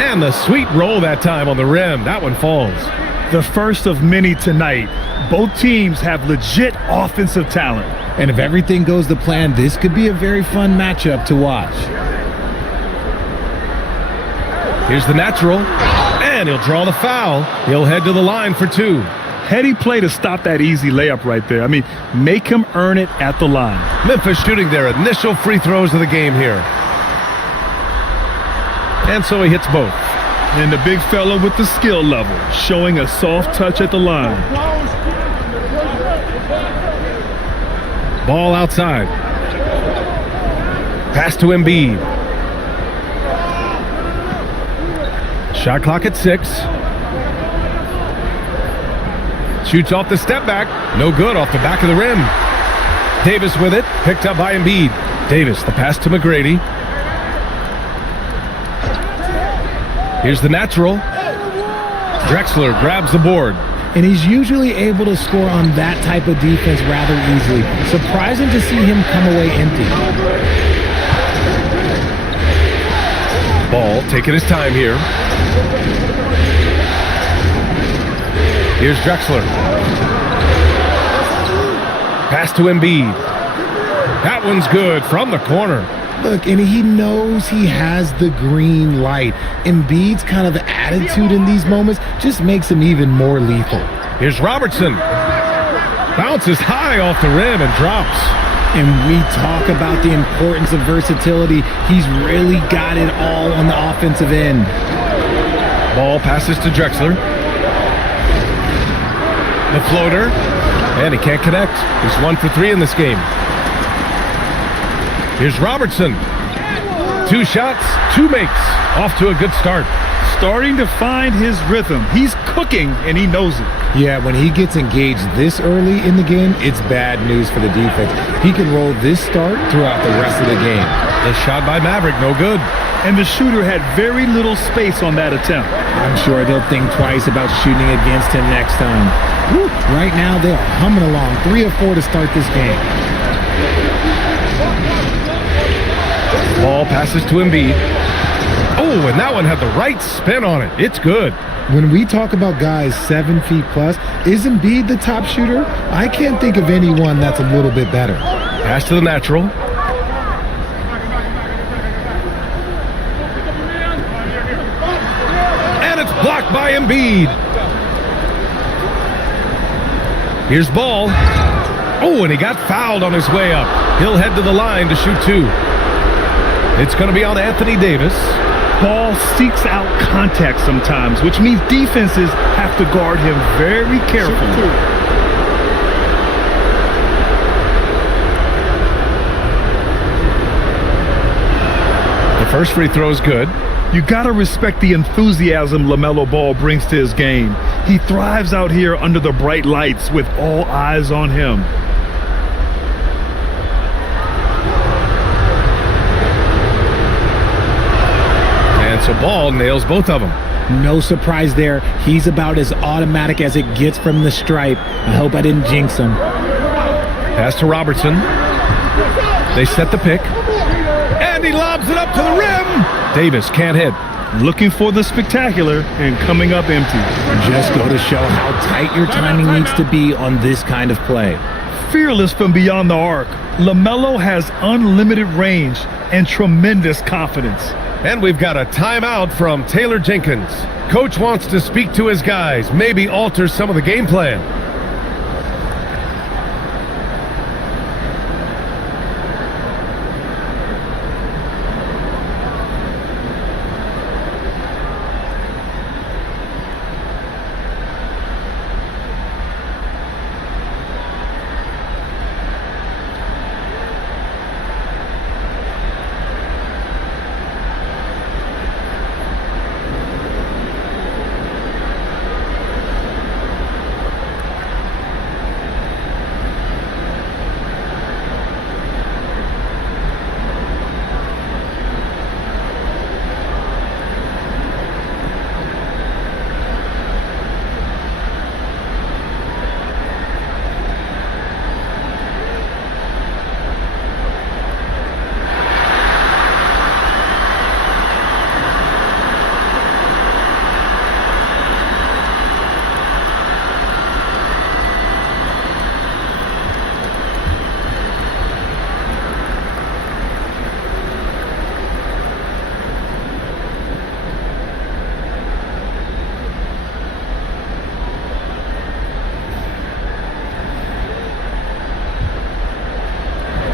And the sweet roll that time on the rim. That one falls. The first of many tonight. Both teams have legit offensive talent. And if everything goes to plan, this could be a very fun matchup to watch. Here's the natural, and he'll draw the foul. He'll head to the line for two. Heady play to stop that easy layup right there. I mean, make him earn it at the line. Memphis shooting their initial free throws of the game here. And so he hits both. And the big fella with the skill level, showing a soft touch at the line. Ball outside. Pass to Embiid. Shot clock at 6. Shoots off the step back. No good off the back of the rim. Davis with it. Picked up by Embiid. Davis, the pass to McGrady. Here's the natural. Drexler grabs the board. And he's usually able to score on that type of defense rather easily. Surprising to see him come away empty. Ball taking his time here. Here's Drexler. Pass to Embiid. That one's good from the corner. Look, and he knows he has the green light. Embiid's kind of attitude in these moments just makes him even more lethal. Here's Robertson. Bounces high off the rim and drops. And we talk about the importance of versatility. He's really got it all on the offensive end. Ball passes to Drexler. The floater. And he can't connect. He's 1 for 3 in this game. Here's Robertson. 2 shots, 2 makes. Off to a good start. Starting to find his rhythm. He's cooking, and he knows it. Yeah, when he gets engaged this early in the game, it's bad news for the defense. He can roll this start throughout the rest of the game. The shot by Maverick, no good. And the shooter had very little space on that attempt. I'm sure they'll think twice about shooting against him next time. Woo. Right now, they are humming along. 3 of 4 to start this game. Ball passes to Embiid. Oh, and that one had the right spin on it. It's good. When we talk about guys 7 feet plus, is Embiid the top shooter? I can't think of anyone that's a little bit better. Pass to the natural. And it's blocked by Embiid. Here's Ball. Oh, and he got fouled on his way up. He'll head to the line to shoot 2. It's going to be on Anthony Davis. Ball seeks out contact sometimes, which means defenses have to guard him very carefully. The first free throw is good. You got to respect the enthusiasm LaMelo Ball brings to his game. He thrives out here under the bright lights with all eyes on him. So Ball nails both of them. No surprise there. He's about as automatic as it gets from the stripe. I hope I didn't jinx him. Pass to Robertson. They set the pick. And he lobs it up to the rim. Davis can't hit. Looking for the spectacular and coming up empty. Just go to show how tight your timing needs to be on this kind of play. Fearless from beyond the arc, LaMelo has unlimited range and tremendous confidence. And we've got a timeout from Taylor Jenkins. Coach wants to speak to his guys, maybe alter some of the game plan.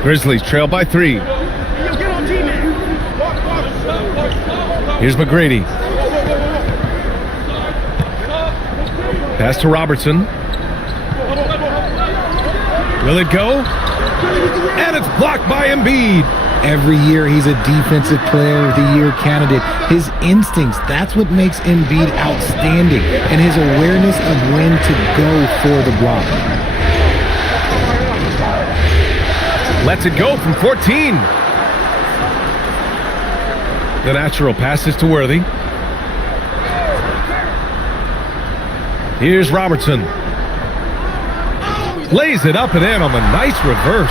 Grizzlies trail by 3. Here's McGrady. Pass to Robertson. Will it go? And it's blocked by Embiid. Every year he's a Defensive Player of the Year candidate. His instincts, that's what makes Embiid outstanding, and his awareness of when to go for the block. Lets it go from 14. The natural passes to Worthy. Here's Robertson. Lays it up and in on the nice reverse.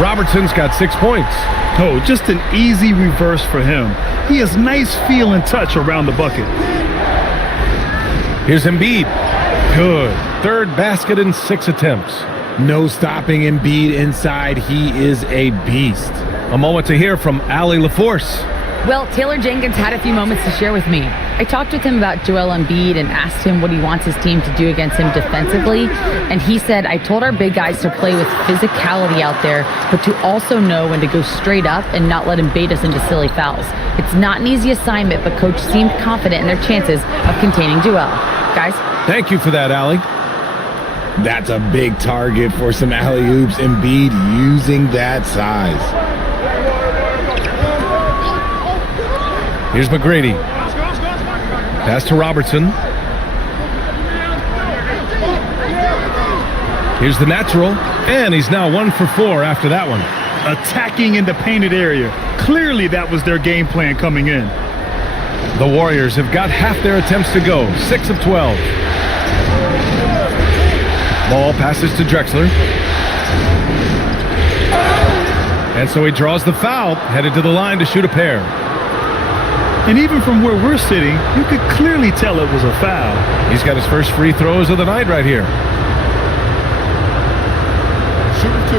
Robertson's got 6 points. Oh, just an easy reverse for him. He has nice feel and touch around the bucket. Here's Embiid. Good. Third basket in 6 attempts. No stopping Embiid inside. He is a beast. A moment to hear from Allie LaForce. Well, Taylor Jenkins had a few moments to share with me. I talked with him about Joel Embiid and asked him what he wants his team to do against him defensively. And he said, I told our big guys to play with physicality out there, but to also know when to go straight up and not let him bait us into silly fouls. It's not an easy assignment, but coach seemed confident in their chances of containing Joel. Guys? Thank you for that, Allie. That's a big target for some alley-oops. Embiid using that size. Here's McGrady. Pass to Robertson. Here's the natural, and he's now 1 for 4 after that one. Attacking in the painted area. Clearly that was their game plan coming in. The Warriors have got half their attempts to go, 6 of 12. Ball passes to Drexler. And so he draws the foul, headed to the line to shoot a pair. And even from where we're sitting, you could clearly tell it was a foul. He's got his first free throws of the night right here. Shooting 2.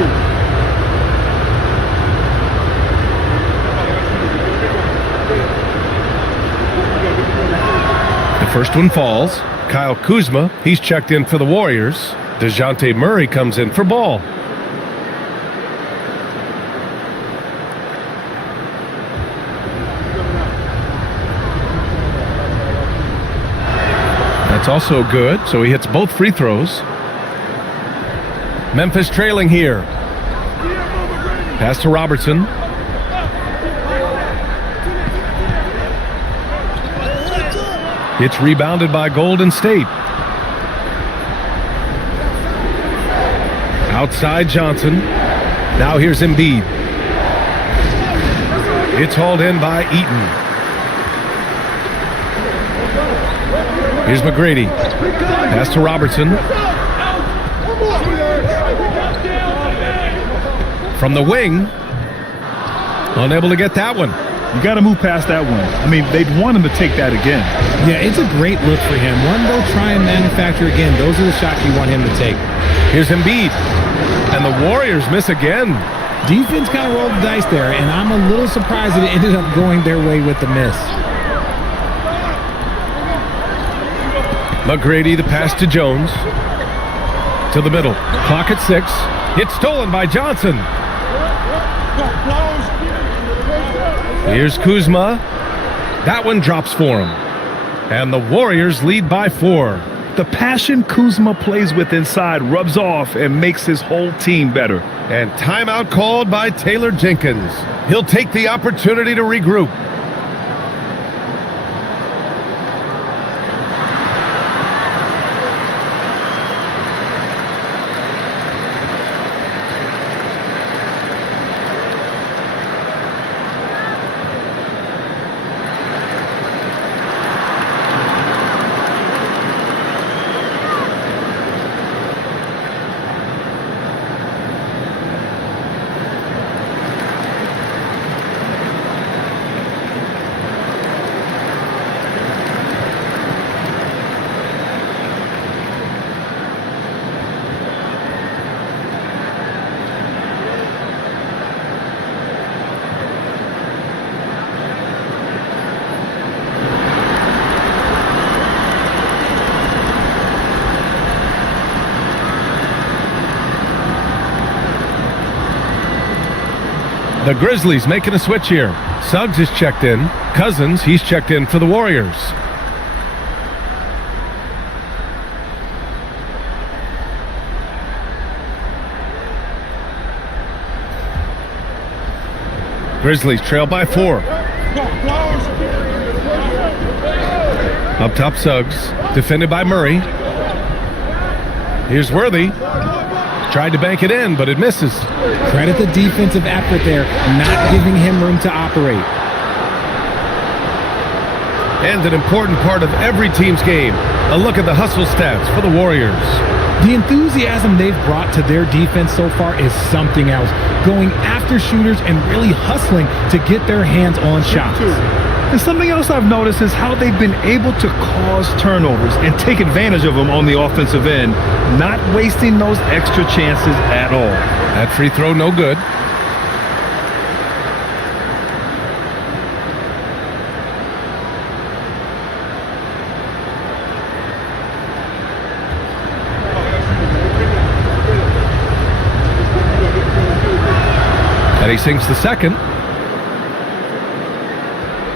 The first one falls. Kyle Kuzma, he's checked in for the Warriors. DeJounte Murray comes in for Ball. That's also good, so he hits both free throws. Memphis trailing here. Pass to Robertson. It's rebounded by Golden State. Outside Johnson. Now here's Embiid. It's hauled in by Eaton. Here's McGrady. Pass to Robertson. From the wing. Unable to get that one. You got to move past that one. I mean, they'd want him to take that again. Yeah, it's a great look for him. One they'll try and manufacture again. Those are the shots you want him to take. Here's Embiid. And the Warriors miss again. Defense kind of rolled the dice there, and I'm a little surprised that it ended up going their way with the miss. McGrady, the pass to Jones. To the middle. Clock at 6. It's stolen by Johnson. Here's Kuzma. That one drops for him. And the Warriors lead by 4. The passion Kuzma plays with inside rubs off and makes his whole team better. And timeout called by Taylor Jenkins. He'll take the opportunity to regroup. The Grizzlies making a switch here. Suggs is checked in. Cousins, he's checked in for the Warriors. Grizzlies trail by 4. Up top, Suggs, defended by Murray. Here's Worthy. Tried to bank it in, but it misses. Credit the defensive effort there, not giving him room to operate. And an important part of every team's game, a look at the hustle stats for the Warriors. The enthusiasm they've brought to their defense so far is something else. Going after shooters and really hustling to get their hands on shots. And something else I've noticed is how they've been able to cause turnovers and take advantage of them on the offensive end, not wasting those extra chances at all. That free throw, no good. And he sinks the second.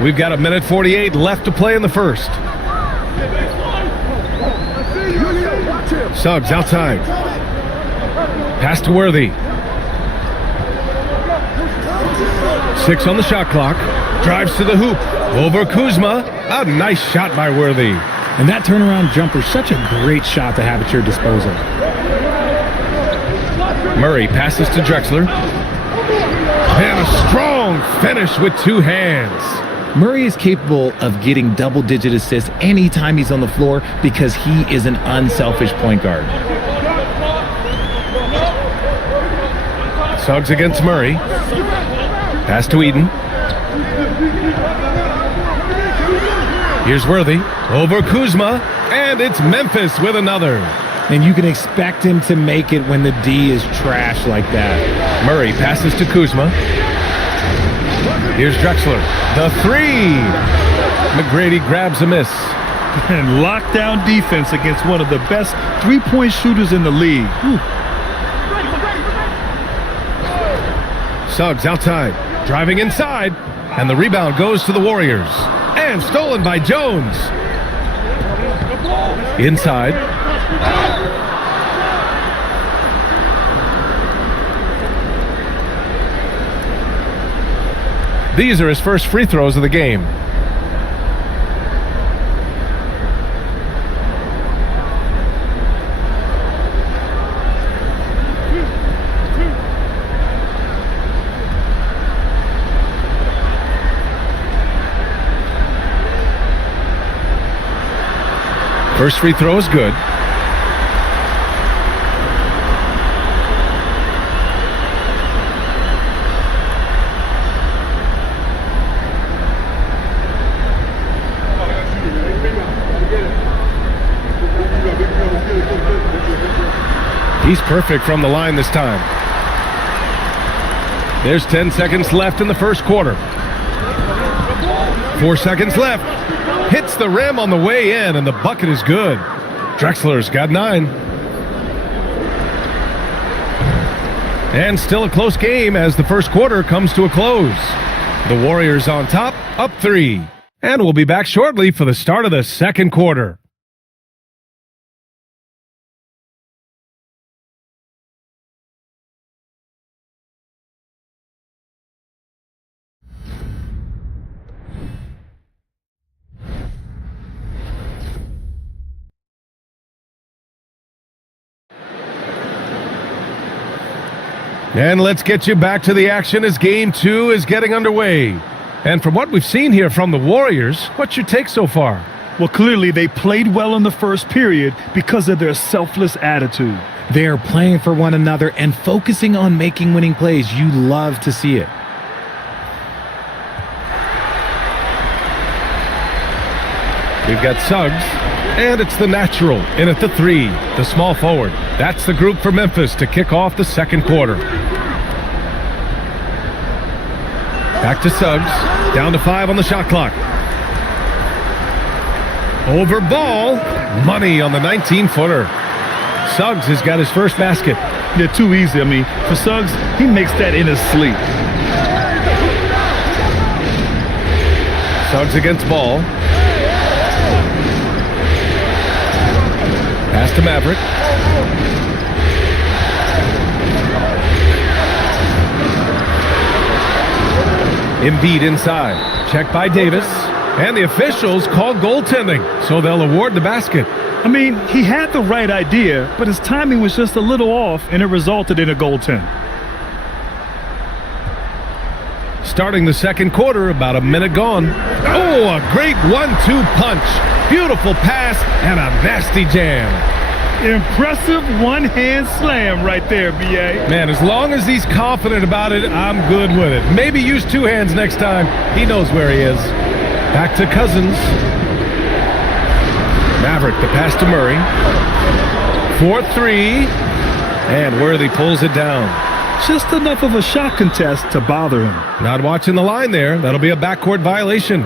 We've got 1:48 left to play in the first. Suggs outside. Pass to Worthy. 6 on the shot clock. Drives to the hoop. Over Kuzma. A nice shot by Worthy. And that turnaround jumper, such a great shot to have at your disposal. Murray passes to Drexler. And a strong finish with 2 hands. Murray is capable of getting double-digit assists anytime he's on the floor because he is an unselfish point guard. Suggs against Murray. Pass to Eden. Here's Worthy. Over Kuzma. And it's Memphis with another. And you can expect him to make it when the D is trash like that. Murray passes to Kuzma. Here's Drexler. The 3. McGrady grabs a miss. And lockdown defense against one of the best three-point shooters in the league. Suggs outside. Driving inside. And the rebound goes to the Warriors. And stolen by Jones. Inside. These are his first free throws of the game. First free throw is good. He's perfect from the line this time. There's 10 seconds left in the first quarter. 4 seconds left. Hits the rim on the way in, and the bucket is good. Drexler's got 9. And still a close game as the first quarter comes to a close. The Warriors on top, up 3. And we'll be back shortly for the start of the second quarter. And let's get you back to the action as Game 2 is getting underway. And from what we've seen here from the Warriors, what's your take so far? Well, clearly they played well in the first period because of their selfless attitude. They are playing for one another and focusing on making winning plays. You love to see it. We've got Suggs, and it's the natural in at the 3, the small forward. That's the group for Memphis to kick off the second quarter. Back to Suggs, down to 5 on the shot clock. Over ball, money on the 19-footer. Suggs has got his first basket. They're too easy. I mean, for Suggs, he makes that in his sleep. Suggs against Ball. Pass to Maverick. Embiid inside. Checked by Davis. And the officials call goaltending, so they'll award the basket. I mean, he had the right idea, but his timing was just a little off, and it resulted in a goaltend. Starting the second quarter, about a minute gone. Oh, a great 1-2 punch. Beautiful pass and a nasty jam. Impressive one-hand slam right there, B.A. Man, as long as he's confident about it, I'm good with it. Maybe use two hands next time. He knows where he is. Back to Cousins. Maverick, the pass to Murray. 4-3. And Worthy pulls it down. Just enough of a shot contest to bother him. Not watching the line there. That'll be a backcourt violation.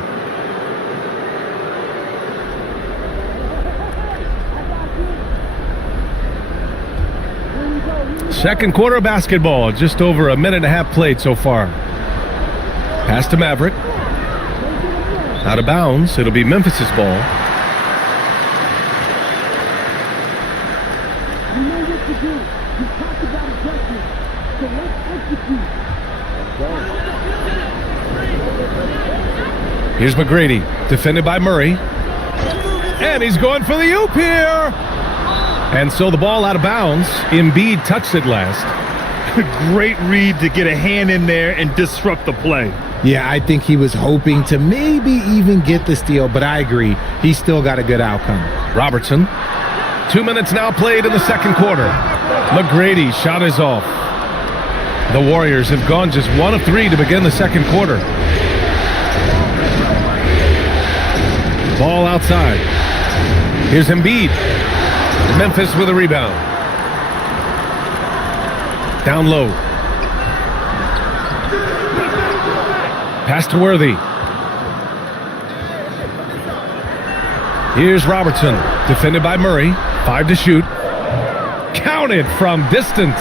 Second quarter of basketball. Just over a minute and a half played so far. Pass to Maverick. Out of bounds. It'll be Memphis's ball. Here's McGrady, defended by Murray. And he's going for the oop here. And so the ball out of bounds. Embiid touched it last. Great read to get a hand in there and disrupt the play. Yeah, I think he was hoping to maybe even get the steal, but I agree. He still got a good outcome. Robertson. 2 minutes now played in the second quarter. McGrady shot is off. The Warriors have gone just 1 of 3 to begin the second quarter. Ball outside. Here's Embiid. Memphis with a rebound. Down low. Pass to Worthy. Here's Robertson, defended by Murray. 5 to shoot. Counted from distance.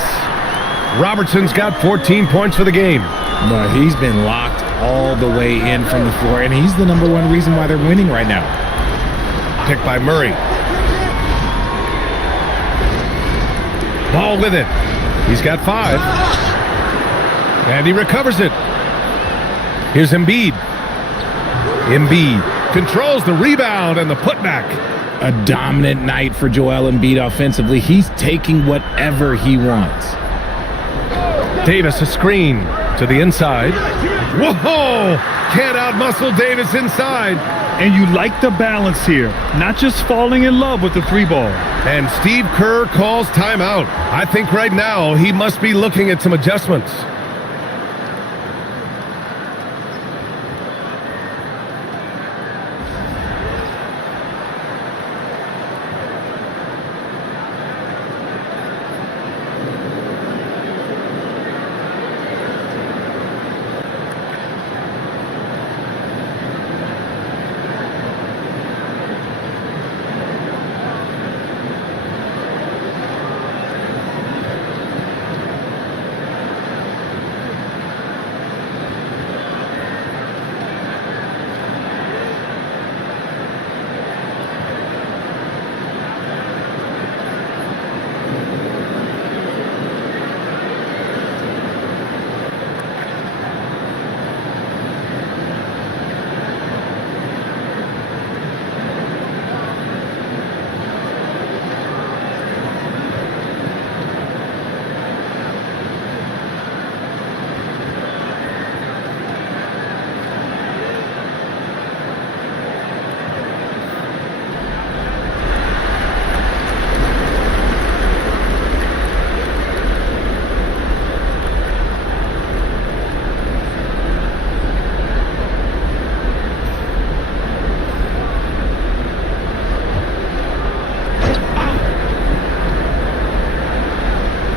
Robertson's got 14 points for the game. No, he's been locked all the way in from the floor, and he's the number one reason why they're winning right now. Picked by Murray. Ball with it. He's got 5. And he recovers it. Here's Embiid. Embiid controls the rebound and the putback. A dominant night for Joel Embiid offensively. He's taking whatever he wants. Davis a screen to the inside. Whoa! Can't outmuscle Davis inside. And you like the balance here. Not just falling in love with the 3-ball. And Steve Kerr calls timeout. I think right now he must be looking at some adjustments.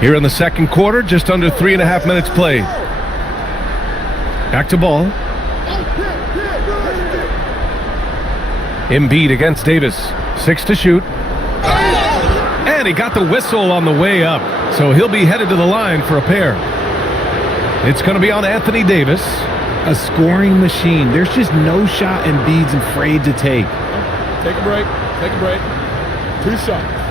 Here in the second quarter, just under 3.5 minutes played. Back to Ball. Embiid against Davis. 6 to shoot. And he got the whistle on the way up. So he'll be headed to the line for a pair. It's going to be on Anthony Davis. a scoring machine. There's just no shot Embiid's afraid to take. Take a break. Take a break. 2 shots.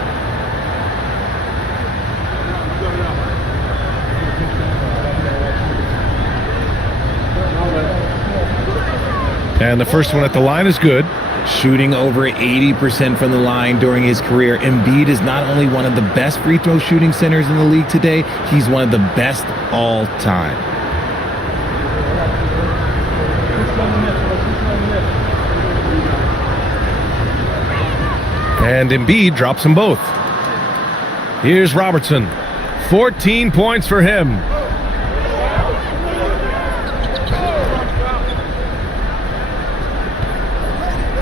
And the first one at the line is good. Shooting over 80% from the line during his career. Embiid is not only one of the best free throw shooting centers in the league today, he's one of the best all time. And Embiid drops them both. Here's Robertson. 14 points for him.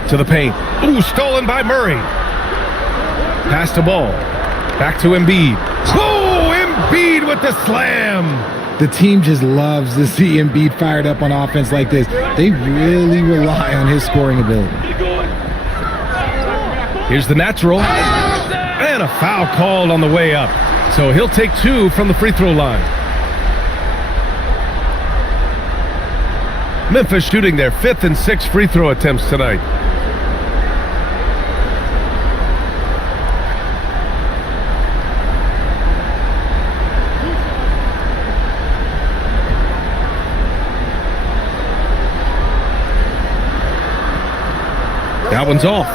To the paint. Ooh, stolen by Murray. Pass the ball. Back to Embiid. Oh, Embiid with the slam. The team just loves to see Embiid fired up on offense like this. They really rely on his scoring ability. Here's the natural. And a foul called on the way up. So he'll take 2 from the free throw line. Memphis shooting their 5th and 6th free throw attempts tonight. That one's off.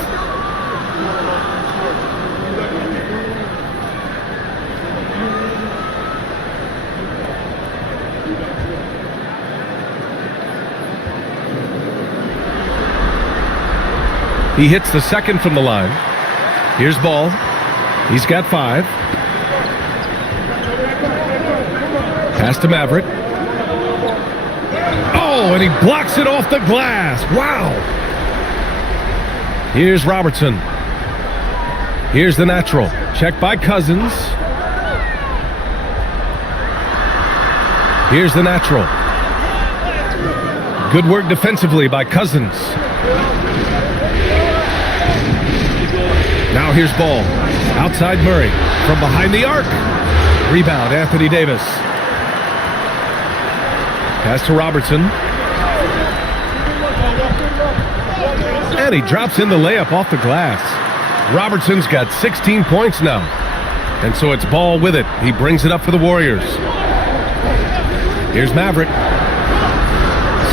He hits the second from the line. Here's Ball. He's got 5. Pass to Maverick. Oh, and he blocks it off the glass. Wow. Here's Robertson. Here's the natural. Checked by Cousins. Here's the natural. Good work defensively by Cousins. Now here's Ball. Outside Murray. From behind the arc. Rebound, Anthony Davis. Pass to Robertson. And he drops in the layup off the glass. Robertson's got 16 points now. And so it's Ball with it. He brings it up for the Warriors. Here's Maverick.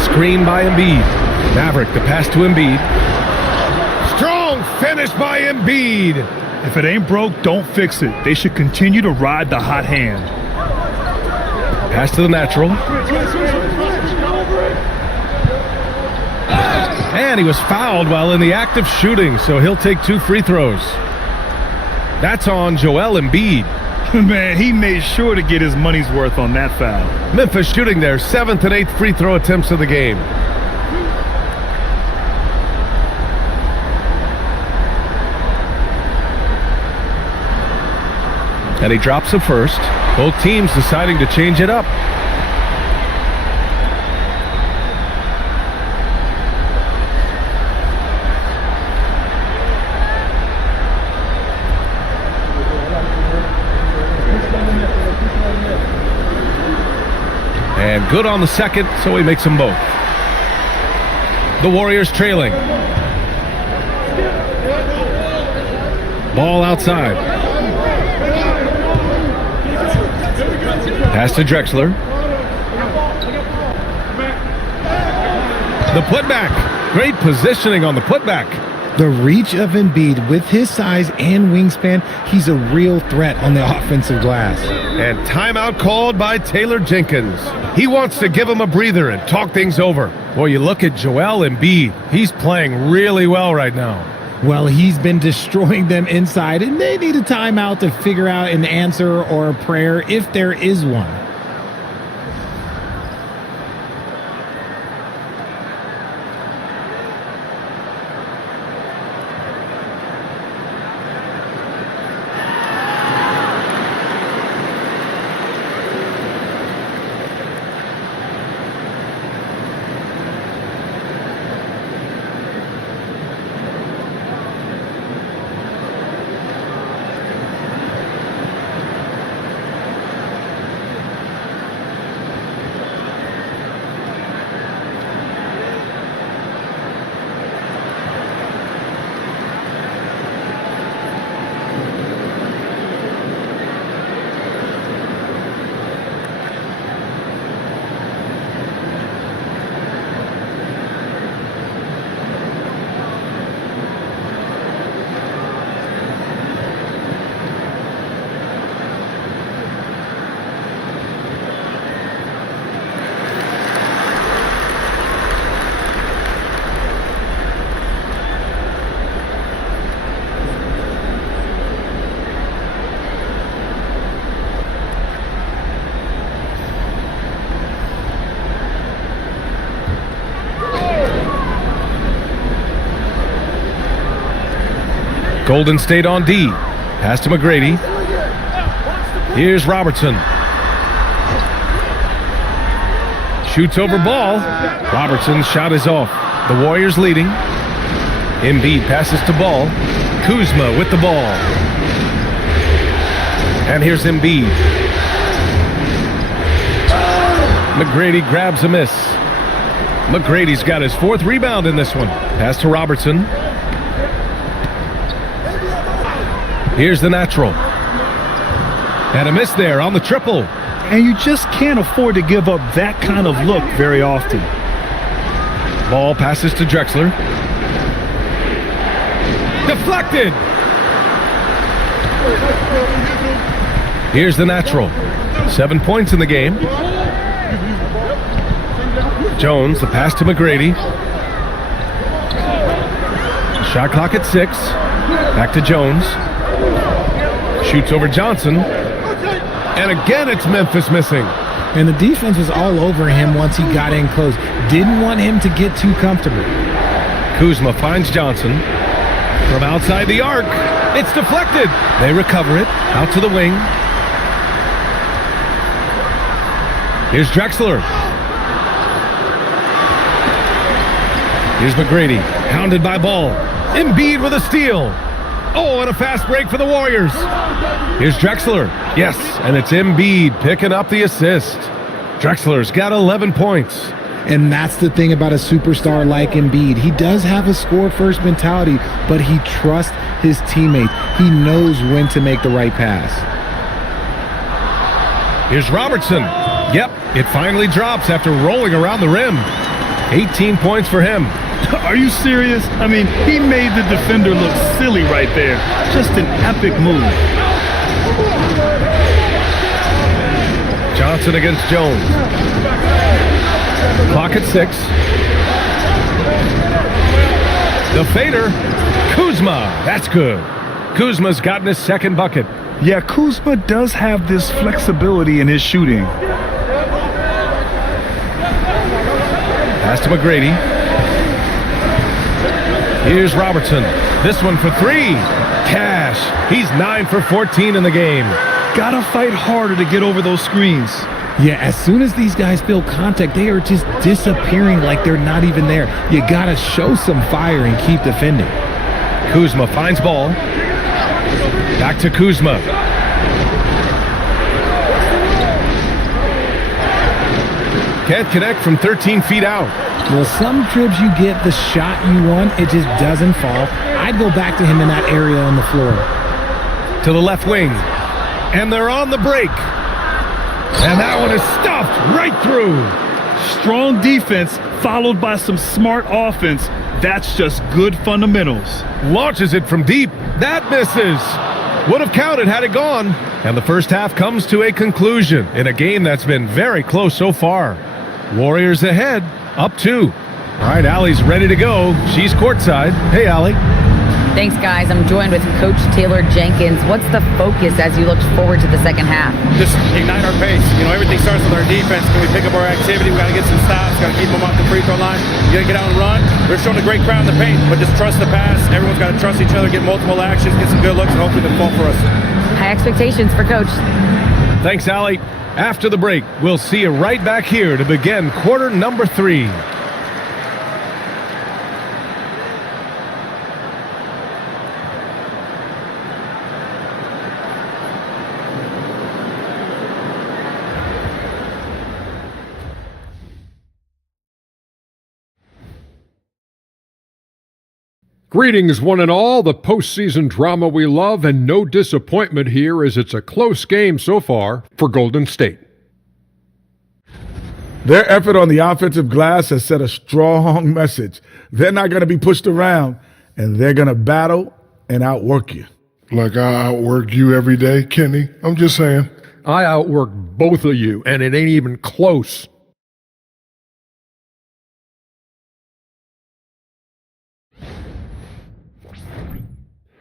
Screen by Embiid. Maverick, the pass to Embiid. Strong finish by Embiid. If it ain't broke, don't fix it. They should continue to ride the hot hand. Pass to the natural. And he was fouled while in the act of shooting, so he'll take 2 free throws. That's on Joel Embiid. Man, he made sure to get his money's worth on that foul. Memphis shooting their 7th and 8th free throw attempts of the game. And he drops the first. Both teams deciding to change it up. And good on the second, so he makes them both. The Warriors trailing. Ball outside. Pass to Drexler. The putback. Great positioning on the putback. The reach of Embiid with his size and wingspan, he's a real threat on the offensive glass. And timeout called by Taylor Jenkins. He wants to give him a breather and talk things over. Boy, you look at Joel Embiid. He's playing really well right now. Well, he's been destroying them inside, and they need a timeout to figure out an answer or a prayer if there is one. Golden State on D. Pass to McGrady. Here's Robertson. Shoots over ball. Robertson's shot is off. The Warriors leading. Embiid passes to Ball. Kuzma with the ball. And here's Embiid. McGrady grabs a miss. McGrady's got his 4th rebound in this one. Pass to Robertson. Here's the natural. And a miss there on the triple. And you just can't afford to give up that kind of look very often. Ball passes to Drexler. Deflected. Here's the natural. 7 points in the game. Jones, the pass to McGrady. Shot clock at 6. Back to Jones. Shoots over Johnson. And again, it's Memphis missing. And the defense was all over him once he got in close. Didn't want him to get too comfortable. Kuzma finds Johnson. From outside the arc. It's deflected. They recover it. Out to the wing. Here's Drexler. Here's McGrady. Pounded by Ball. Embiid with a steal. Oh, and a fast break for the Warriors. Here's Drexler. Yes, and it's Embiid picking up the assist. Drexler's got 11 points. And that's the thing about a superstar like Embiid. He does have a score-first mentality, but he trusts his teammates. He knows when to make the right pass. Here's Robertson. Yep, it finally drops after rolling around the rim. 18 points for him. Are you serious? I mean, he made the defender look silly right there. Just an epic move. Johnson against Jones. Clock at 6. The fader. Kuzma. That's good. Kuzma's gotten his 2nd bucket. Yeah, Kuzma does have this flexibility in his shooting. Pass to McGrady. Here's Robertson. This one for 3. Cash. He's 9 for 14 in the game. Gotta fight harder to get over those screens. Yeah, as soon as these guys feel contact, they are just disappearing like they're not even there. You gotta show some fire and keep defending. Kuzma finds Ball. Back to Kuzma. Can't connect from 13 feet out. Well, some trips you get the shot you want, it just doesn't fall. I'd go back to him in that area on the floor. To the left wing. And they're on the break. And that one is stuffed right through. Strong defense followed by some smart offense. That's just good fundamentals. Launches it from deep. That misses. Would have counted had it gone. And the first half comes to a conclusion in a game that's been very close so far. Warriors ahead, up 2. All right, Allie's ready to go. She's courtside. Hey, Allie. Thanks, guys. I'm joined with Coach Taylor Jenkins. What's the focus as you look forward to the second half? Just ignite our pace. You know, everything starts with our defense. Can we pick up our activity? We got to get some stops. Got to keep them off the free throw line. You got to get out and run. We're showing a great crowd in the paint, but just trust the pass. Everyone's got to trust each other, get multiple actions, get some good looks, and hopefully they'll fall for us. High expectations for Coach. Thanks, Allie. After the break, we'll see you right back here to begin quarter number 3. Greetings, one and all, the postseason drama we love, and no disappointment here as it's a close game so far for Golden State. Their effort on the offensive glass has set a strong message. They're not going to be pushed around, and they're going to battle and outwork you. Like I outwork you every day, Kenny? I'm just saying. I outwork both of you, and it ain't even close.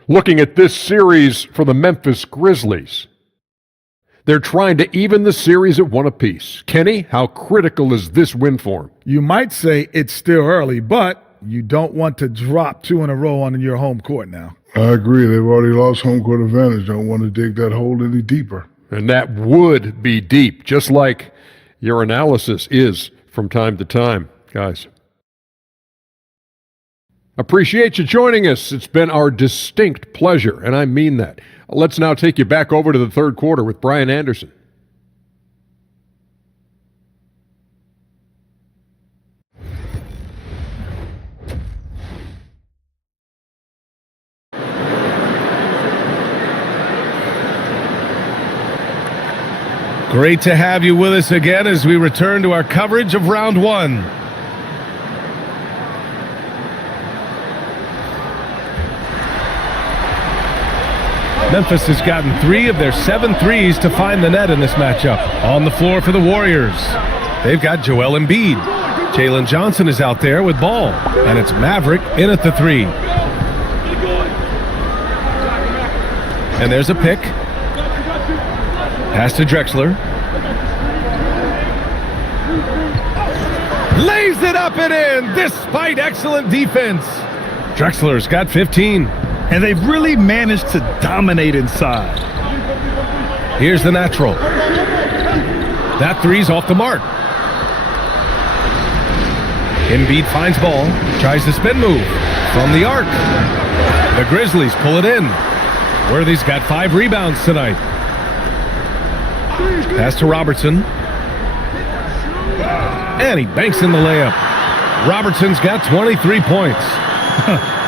Looking at this series for the Memphis Grizzlies. They're trying to even the series at 1 apiece. Kenny, how critical is this win for them? You might say it's still early, but you don't want to drop 2 in a row on your home court now. I agree. They've already lost home court advantage. Don't want to dig that hole any deeper. And that would be deep, just like your analysis is from time to time, guys. Appreciate you joining us. It's been our distinct pleasure, and I mean that. Let's now take you back over to the third quarter with Brian Anderson. Great to have you with us again as we return to our coverage of round one. Memphis has gotten 3 of their 7 threes to find the net in this matchup. On the floor for the Warriors, they've got Joel Embiid. Jalen Johnson is out there with ball, and it's Maverick in at the 3. And there's a pick. Pass to Drexler. Lays it up and in despite excellent defense. Drexler's got 15. And they've really managed to dominate inside. Here's the natural. That three's off the mark. Embiid finds ball, tries the spin move from the arc. The Grizzlies pull it in. Worthy's got 5 rebounds tonight. Pass to Robertson. And he banks in the layup. Robertson's got 23 points.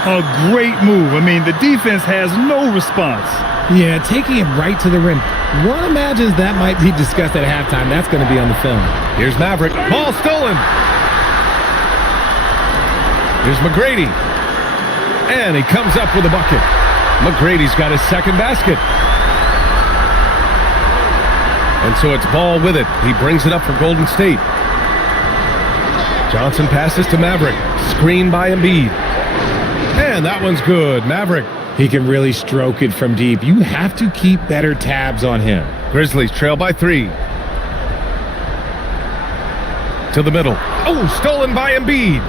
A great move. I mean, the defense has no response. Yeah, taking it right to the rim. One imagines that might be discussed at halftime. That's going to be on the film. Here's Maverick. Ball stolen. Here's McGrady. And he comes up with a bucket. McGrady's got his second basket. And so it's Ball with it. He brings it up for Golden State. Johnson passes to Maverick. Screen by Embiid. And that one's good. Maverick. He can really stroke it from deep. You have to keep better tabs on him. Grizzlies trail by 3. To the middle. Oh, stolen by Embiid.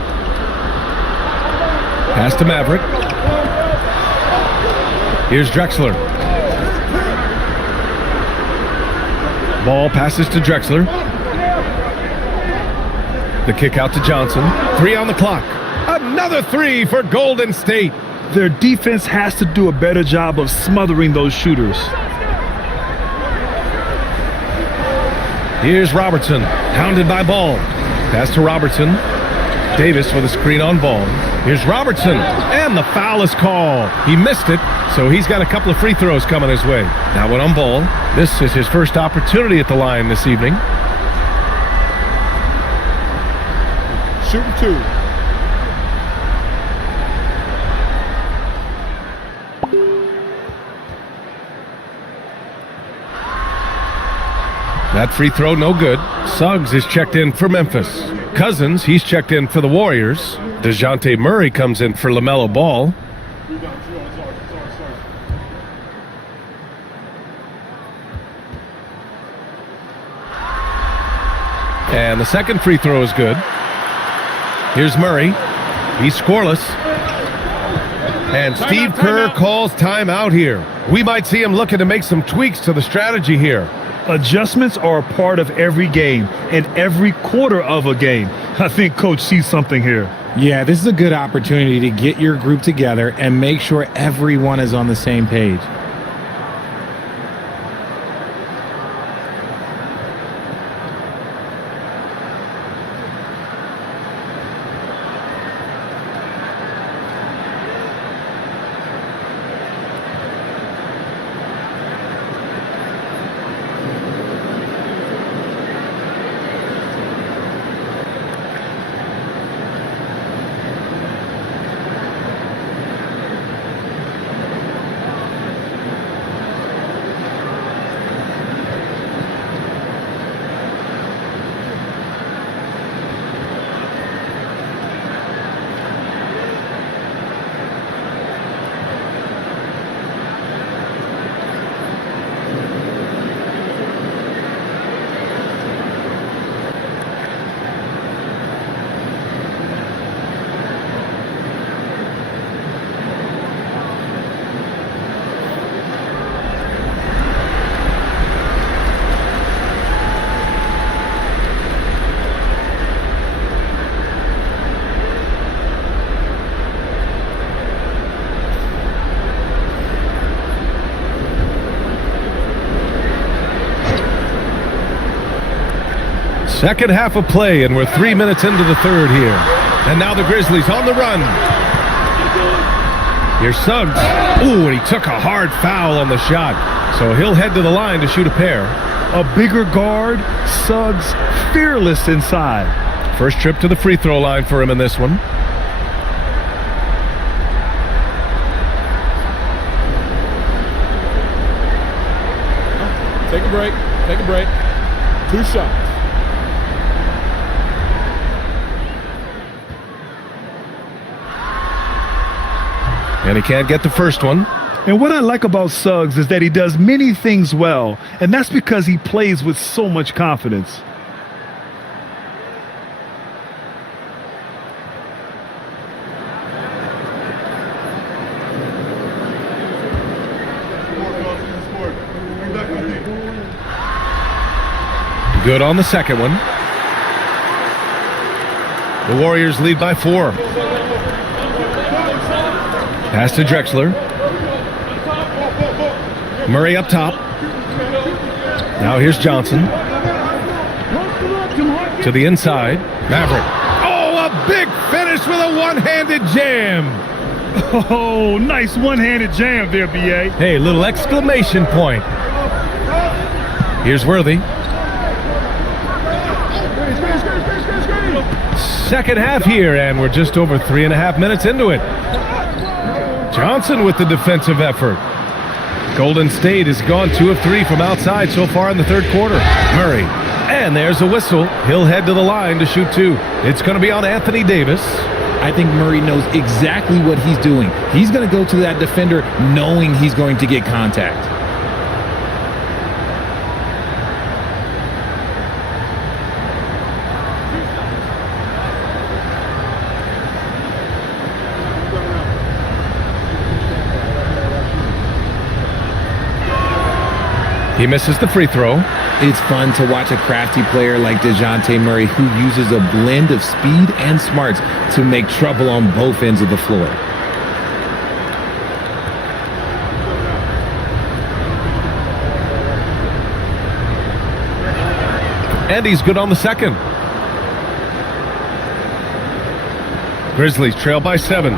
Pass to Maverick. Here's Drexler. Ball passes to Drexler. The kick out to Johnson. 3 on the clock. Another 3 for Golden State. Their defense has to do a better job of smothering those shooters. Here's Robertson, hounded by Ball. Pass to Robertson. Davis with a screen on Ball. Here's Robertson, and the foul is called. He missed it, so he's got a couple of free throws coming his way. Now one on Ball. This is his first opportunity at the line this evening. Shooting 2. That free throw, no good. Suggs is checked in for Memphis. Cousins, he's checked in for the Warriors. DeJounte Murray comes in for LaMelo Ball. And the second free throw is good. Here's Murray. He's scoreless. And Steve Kerr calls timeout here. We might see him looking to make some tweaks to the strategy here. Adjustments are a part of every game and every quarter of a game. I think Coach sees something here. Yeah, this is a good opportunity to get your group together and make sure everyone is on the same page. Second half of play, and we're 3 minutes into the third here. And now the Grizzlies on the run. Here's Suggs. Ooh, and he took a hard foul on the shot. So he'll head to the line to shoot a pair. A bigger guard, Suggs fearless inside. First trip to the free throw line for him in this one. Take a break. Take a break. 2 shots. And he can't get the first one. And what I like about Suggs is that he does many things well, and that's because he plays with so much confidence. Good on the second one. The Warriors lead by 4. Pass to Drexler. Murray up top. Now here's Johnson. To the inside. Maverick. Oh, a big finish with a one-handed jam. Oh, nice one-handed jam there, B.A. Hey, little exclamation point. Here's Worthy. Second half here, and we're just over 3.5 minutes into it. Johnson with the defensive effort. Golden State has gone 2 of 3 from outside so far in the third quarter. Murray. And there's a whistle. He'll head to the line to shoot 2. It's going to be on Anthony Davis. I think Murray knows exactly what he's doing. He's going to go to that defender knowing he's going to get contact. He misses the free throw. It's fun to watch a crafty player like DeJounte Murray who uses a blend of speed and smarts to make trouble on both ends of the floor. And he's good on the second. Grizzlies trail by 7.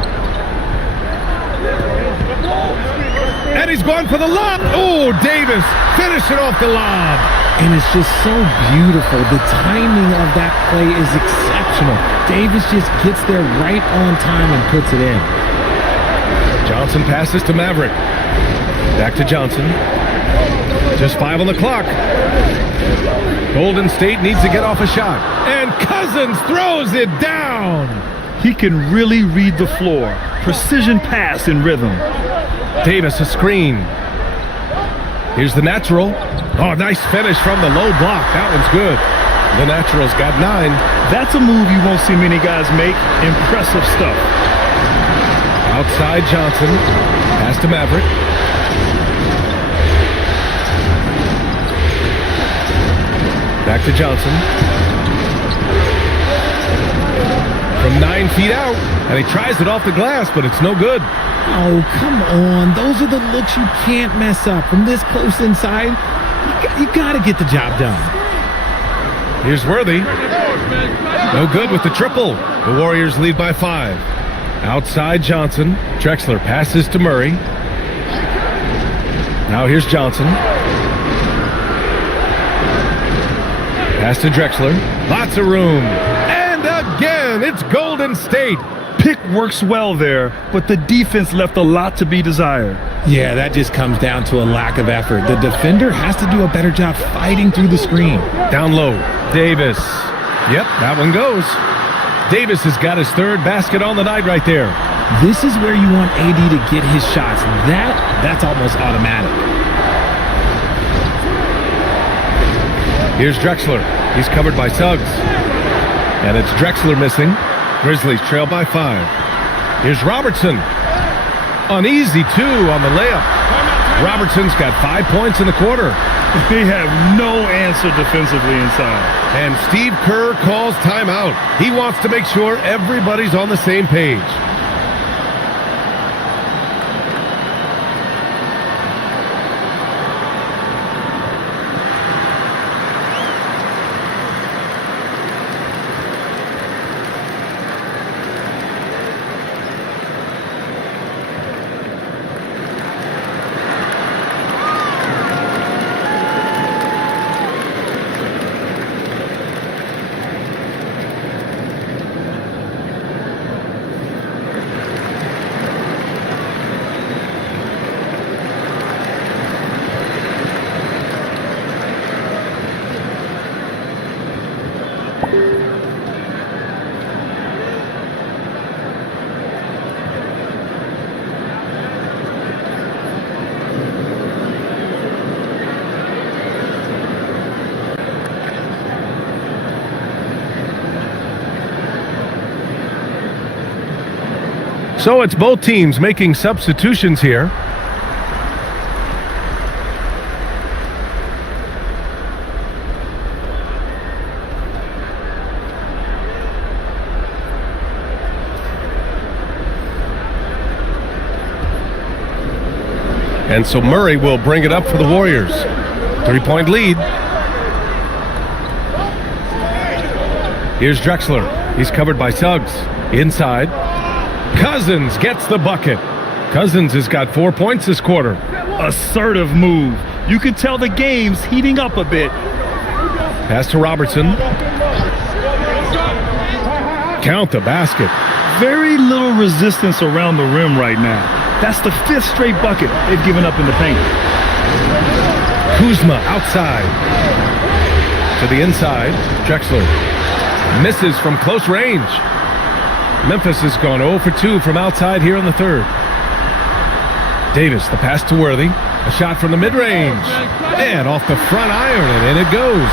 And he's going for the lob. Oh, Davis finishing off the lob. And it's just so beautiful. The timing of that play is exceptional. Davis just gets there right on time and puts it in. Johnson passes to Maverick. Back to Johnson. Just 5 on the clock. Golden State needs to get off a shot. And Cousins throws it down. He can really read the floor. Precision pass in rhythm. Davis a screen. Here's the natural. Oh, nice finish from the low block. That one's good. The natural's got 9. That's a move you won't see many guys make. Impressive stuff. Outside Johnson. Pass to Maverick. Back to Johnson. From 9 feet out. And he tries it off the glass, but it's no good. Oh, come on. Those are the looks you can't mess up. From this close inside, you got to get the job done. Here's Worthy. No good with the triple. The Warriors lead by 5. Outside Johnson. Drexler passes to Murray. Now here's Johnson. Pass to Drexler. Lots of room. And again, it's Golden State. Pick works well there, but the defense left a lot to be desired. Yeah, that just comes down to a lack of effort. The defender has to do a better job fighting through the screen. Down low, Davis. Yep, that one goes. Davis has got his 3rd basket on the night right there. This is where you want AD to get his shots. That's almost automatic. Here's Drexler. He's covered by Suggs. And it's Drexler missing. Grizzlies trail by 5. Here's Robertson. An easy 2 on the layup. Robertson's got 5 points in the quarter. They have no answer defensively inside. And Steve Kerr calls timeout. He wants to make sure everybody's on the same page. So it's both teams making substitutions here. And so Murray will bring it up for the Warriors. 3-point lead. Here's Drexler. He's covered by Suggs. Inside. Cousins gets the bucket. Cousins has got 4 points this quarter. Assertive move. You can tell the game's heating up a bit. Pass to Robertson. Count the basket. Very little resistance around the rim right now. That's the 5th straight bucket they've given up in the paint. Kuzma outside. To the inside. Drexler misses from close range. Memphis has gone 0 for 2 from outside here in the third. Davis, the pass to Worthy. A shot from the mid-range. And off the front iron, and in it goes.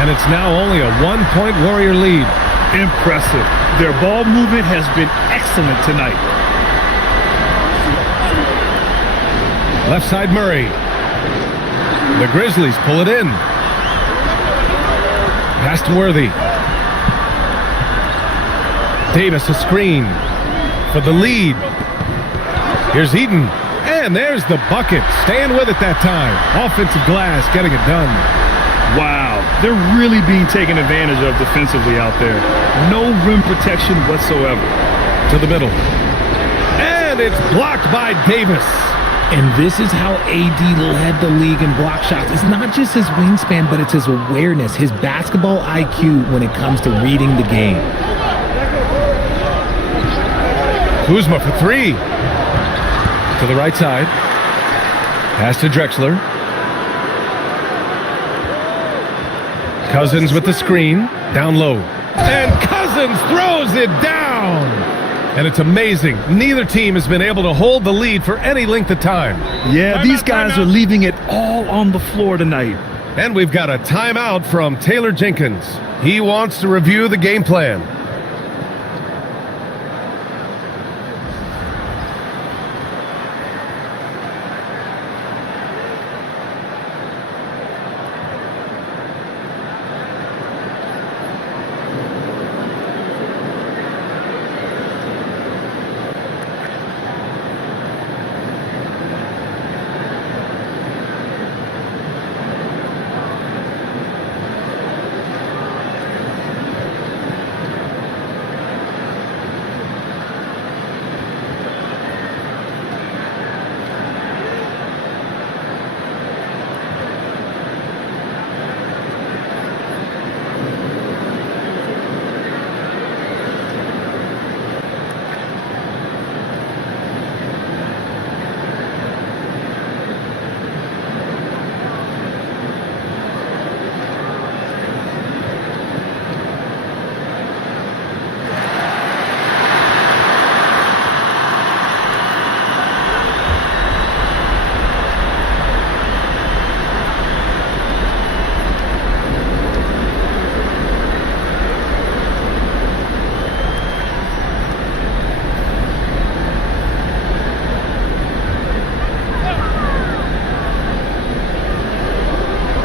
And it's now only a 1-point Warrior lead. Impressive. Their ball movement has been excellent tonight. Left side Murray. The Grizzlies pull it in. Pass to Worthy. Davis a screen for the lead. Here's Eaton. And there's the bucket. Staying with it that time. Offensive glass getting it done. Wow. They're really being taken advantage of defensively out there. No rim protection whatsoever. To the middle. And it's blocked by Davis. And this is how AD led the league in block shots. It's not just his wingspan, but it's his awareness, his basketball IQ when it comes to reading the game. Kuzma for 3. To the right side. Pass to Drexler. Cousins with the screen. Down low. And Cousins throws it down. And it's amazing. Neither team has been able to hold the lead for any length of time. Yeah, these guys are leaving it all on the floor tonight. And we've got a timeout from Taylor Jenkins. He wants to review the game plan.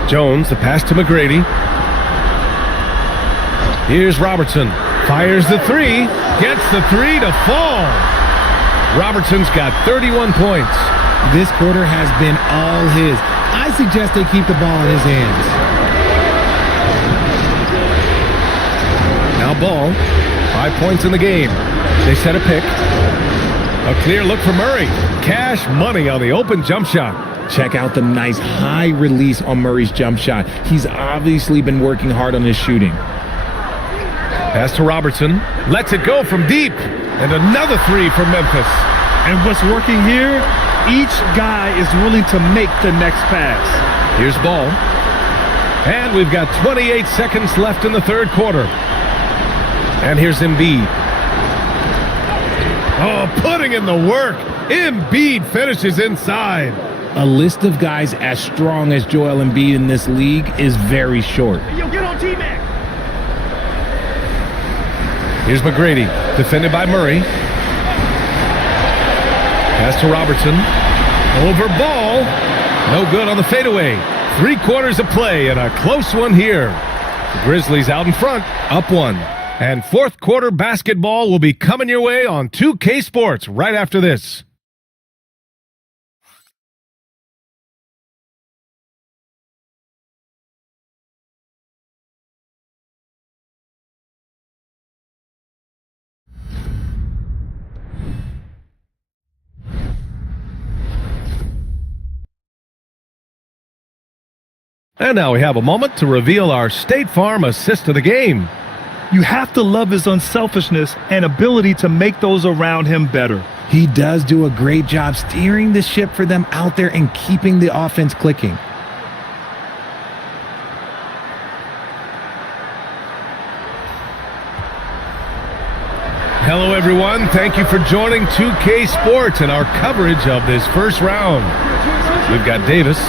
Jones, the pass to McGrady. Here's Robertson. Fires the 3. Gets the 3 to fall. Robertson's got 31 points. This quarter has been all his. I suggest they keep the ball in his hands. Now Ball. 5 points in the game. They set a pick. A clear look for Murray. Cash money on the open jump shot. Check out the nice high release on Murray's jump shot. He's obviously been working hard on his shooting. Pass to Robertson. Lets it go from deep. And another 3 for Memphis. And what's working here, each guy is willing to make the next pass. Here's Ball. And we've got 28 seconds left in the third quarter. And here's Embiid. Oh, putting in the work. Embiid finishes inside. A list of guys as strong as Joel Embiid in this league is very short. Yo, get on T-Mac. Here's McGrady, defended by Murray. Pass to Robertson. Over ball. No good on the fadeaway. 3/4 of play and a close one here. The Grizzlies out in front, up 1. And fourth quarter basketball will be coming your way on 2K Sports right after this. And now we have a moment to reveal our State Farm assist of the game. You have to love his unselfishness and ability to make those around him better. He does do a great job steering the ship for them out there and keeping the offense clicking. Hello, everyone. Thank you for joining 2K Sports and our coverage of this first round. We've got Davis,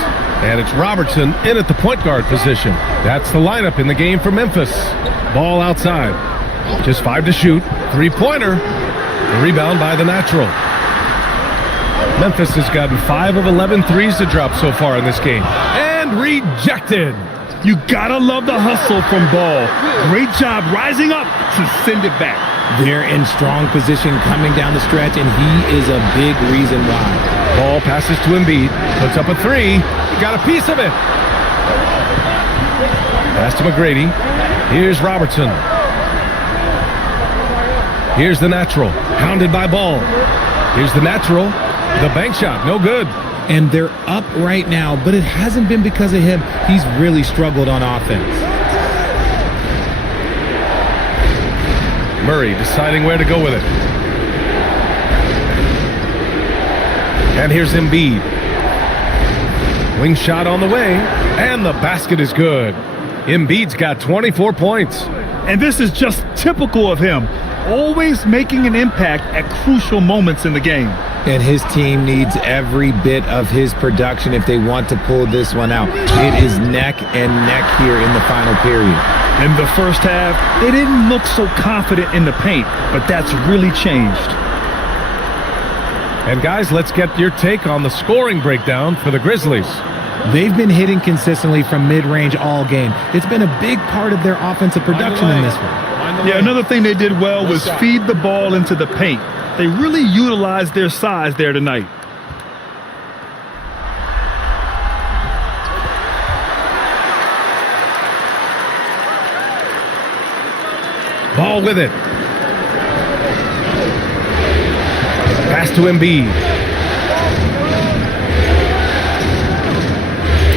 and it's Robertson in at the point guard position. That's the lineup in the game for Memphis. Ball outside. Just 5 to shoot. 3-pointer. The rebound by the natural. Memphis has gotten 5 of 11 threes to drop so far in this game. And rejected. You gotta love the hustle from Ball. Great job rising up to send it back. They're in strong position coming down the stretch, and he is a big reason why. Ball passes to Embiid. Puts up a 3. He got a piece of it. Pass to McGrady. Here's Robertson. Here's the natural. Pounded by Ball. Here's the natural. The bank shot. No good. And they're up right now, but it hasn't been because of him. He's really struggled on offense. Murray deciding where to go with it. And here's Embiid. Wing shot on the way, and the basket is good. Embiid's got 24 points. And this is just typical of him, always making an impact at crucial moments in the game. And his team needs every bit of his production if they want to pull this one out. It is neck and neck here in the final period. In the first half, they didn't look so confident in the paint, but that's really changed. And guys, let's get your take on the scoring breakdown for the Grizzlies. They've been hitting consistently from mid-range all game. It's been a big part of their offensive production in this one. Yeah, another thing they did well was feed the ball into the paint. They really utilized their size there tonight. Ball with it. Pass to Embiid.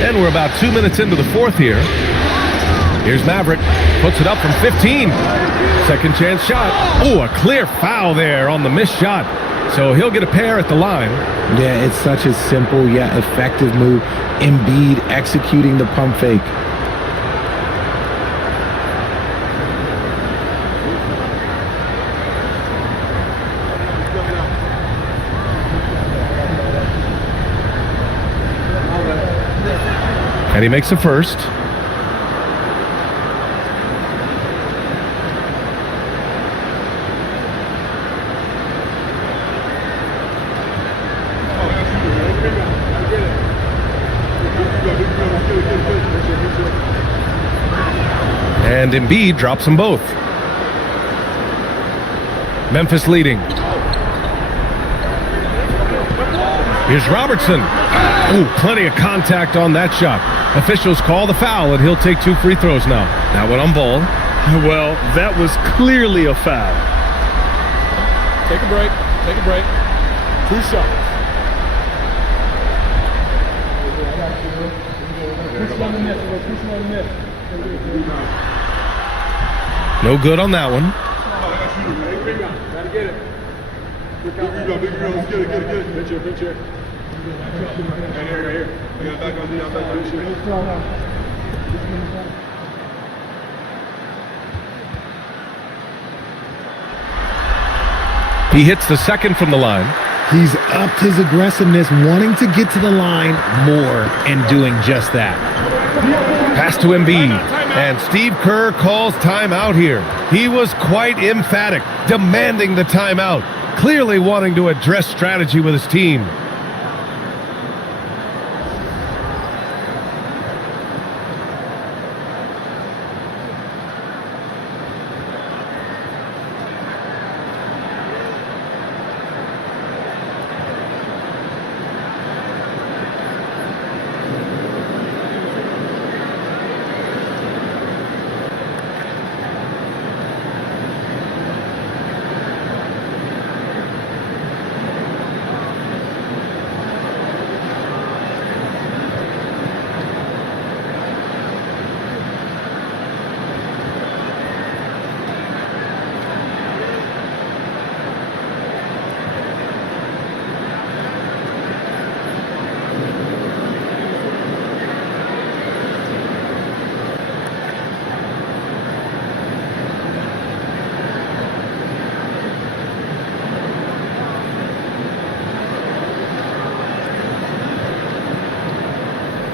And we're about 2 minutes into the fourth here. Here's Maverick. Puts it up from 15. Second chance shot. Oh, a clear foul there on the missed shot. So he'll get a pair at the line. Yeah, it's such a simple yet effective move. Embiid executing the pump fake. And he makes a first. And Embiid drops them both. Memphis leading. Here's Robertson. Ooh, plenty of contact on that shot. Officials call the foul, and he'll take 2 free throws now. That one on Ball. Well, that was clearly a foul. Take a break. Take a break. 2 shots. No good on that one. Gotta get it. Big rebound. Let's get it. Picture. Right here. I got it back on the outside. He hits the second from the line. He's upped his aggressiveness, wanting to get to the line more and doing just that. Pass to Embiid. And Steve Kerr calls timeout here. He was quite emphatic, demanding the timeout. clearly wanting to address strategy with his team.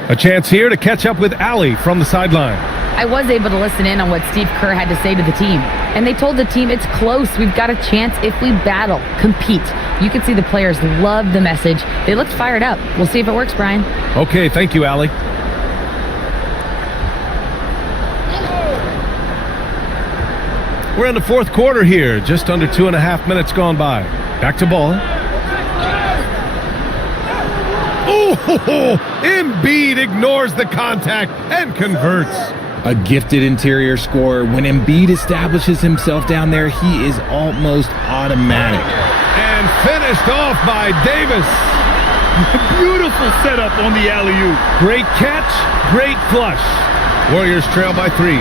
A chance here to catch up with Allie from the sideline. I was able to listen in on what Steve Kerr had to say to the team. And they told the team it's close. We've got a chance if we battle, compete. You could see the players loved the message. They looked fired up. We'll see if it works, Brian. Okay, thank you, Allie. We're in the fourth quarter here. Just under 2.5 minutes gone by. Back to ball. Oh, Embiid ignores the contact and converts. A gifted interior scorer. When Embiid establishes himself down there, he is almost automatic. And finished off by Davis. Beautiful setup on the alley-oop. Great catch, great flush. Warriors trail by 3.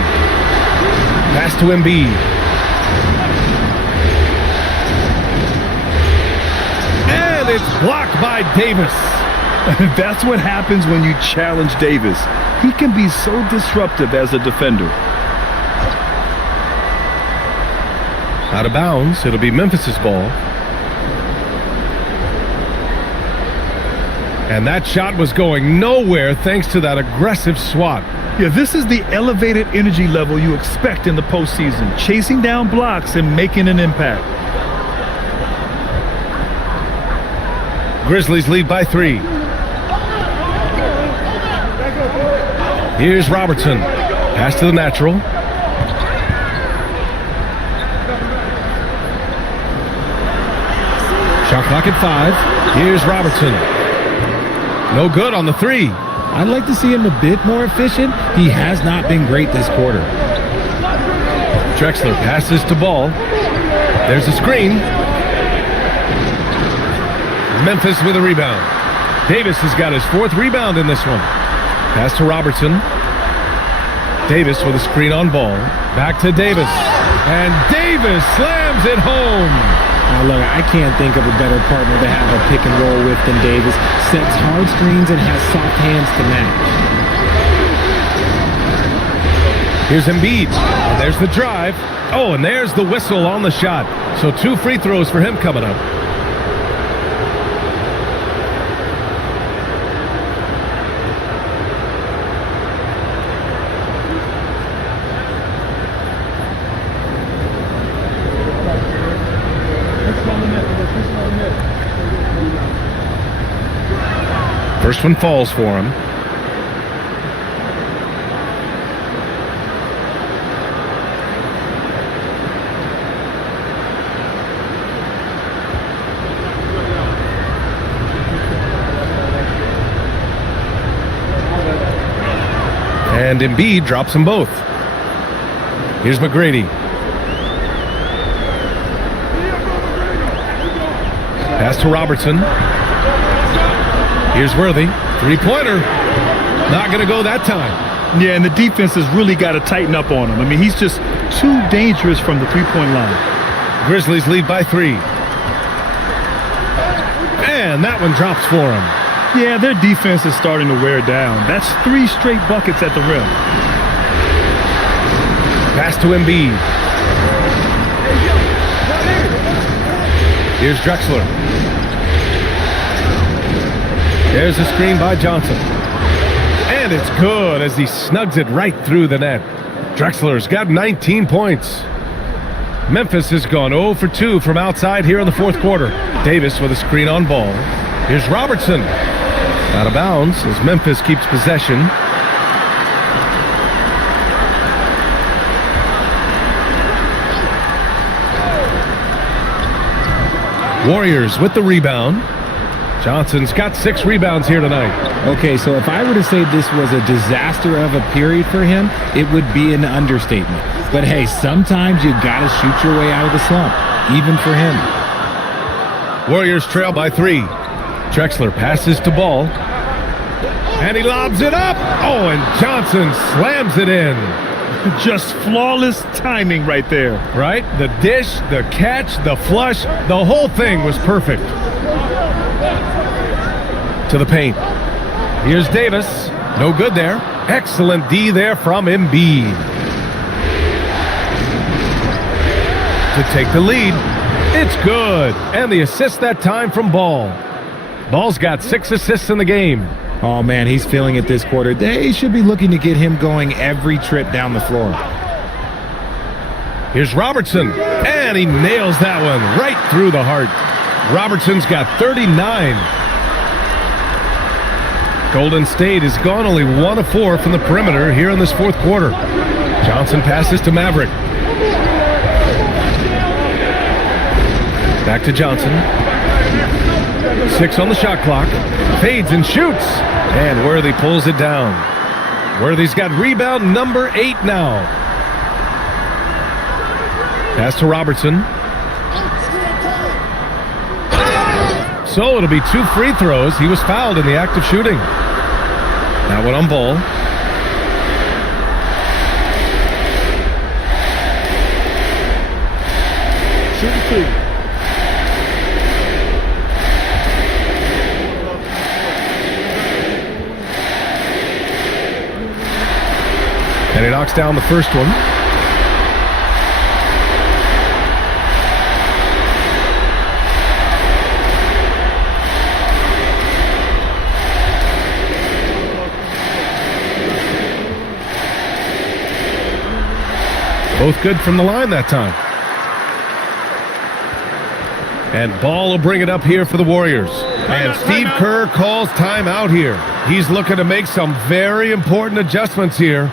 Pass to Embiid. And it's blocked by Davis. That's what happens when you challenge Davis. He can be so disruptive as a defender. Out of bounds. It'll be Memphis's ball. And that shot was going nowhere thanks to that aggressive swat. Yeah, this is the elevated energy level you expect in the postseason. Chasing down blocks and making an impact. Grizzlies lead by 3. Here's Robertson. Pass to the natural. Shot clock at 5. Here's Robertson. No good on the 3. I'd like to see him a bit more efficient. He has not been great this quarter. Drexler passes to Ball. There's a screen. Memphis with a rebound. Davis has got his 4th rebound in this one. Pass to Robertson. Davis with a screen on Ball. Back to Davis. And Davis slams it home. Look, I can't think of a better partner to have a pick and roll with than Davis. Sets hard screens and has soft hands to match. Here's Embiid. And there's the drive. Oh, and there's the whistle on the shot. So 2 free throws for him coming up. First one falls for him. And Embiid drops them both. Here's McGrady. Pass to Robertson. Here's Worthy. 3-pointer. Not going to go that time. Yeah, and the defense has really got to tighten up on him. I mean, he's just too dangerous from the three-point line. Grizzlies lead by 3. And that one drops for him. Yeah, their defense is starting to wear down. That's 3 straight buckets at the rim. Pass to Embiid. Here's Drexler. There's a screen by Johnson. And it's good as he snugs it right through the net. Drexler's got 19 points. Memphis has gone 0 for 2 from outside here in the fourth quarter. Davis with a screen on ball. Here's Robertson. Out of bounds as Memphis keeps possession. Warriors with the rebound. Johnson's got 6 rebounds here tonight. Okay, so if I were to say this was a disaster of a period for him, it would be an understatement. But hey, sometimes you gotta shoot your way out of the slump, even for him. Warriors trail by 3. Drexler passes to Ball. And he lobs it up. Oh, and Johnson slams it in. Just flawless timing right there. Right? The dish, the catch, the flush, the whole thing was perfect. To the paint. Here's Davis. No good there. Excellent D there from Embiid. To take the lead. It's good. And the assist that time from Ball. Ball's got 6 assists in the game. Oh, man, he's feeling it this quarter. They should be looking to get him going every trip down the floor. Here's Robertson. And he nails that one right through the heart. Robertson's got 39. Golden State has gone only 1 of 4 from the perimeter here in this fourth quarter. Johnson passes to Maverick. Back to Johnson. 6 on the shot clock. Fades and shoots. And Worthy pulls it down. Worthy's got rebound number 8 now. Pass to Robertson. So it'll be 2 free throws. He was fouled in the act of shooting. That one on Ball. Shooting 2. And he knocks down the first one. Both good from the line that time. And Ball will bring it up here for the Warriors. And Steve Kerr calls timeout here. He's looking to make some very important adjustments here.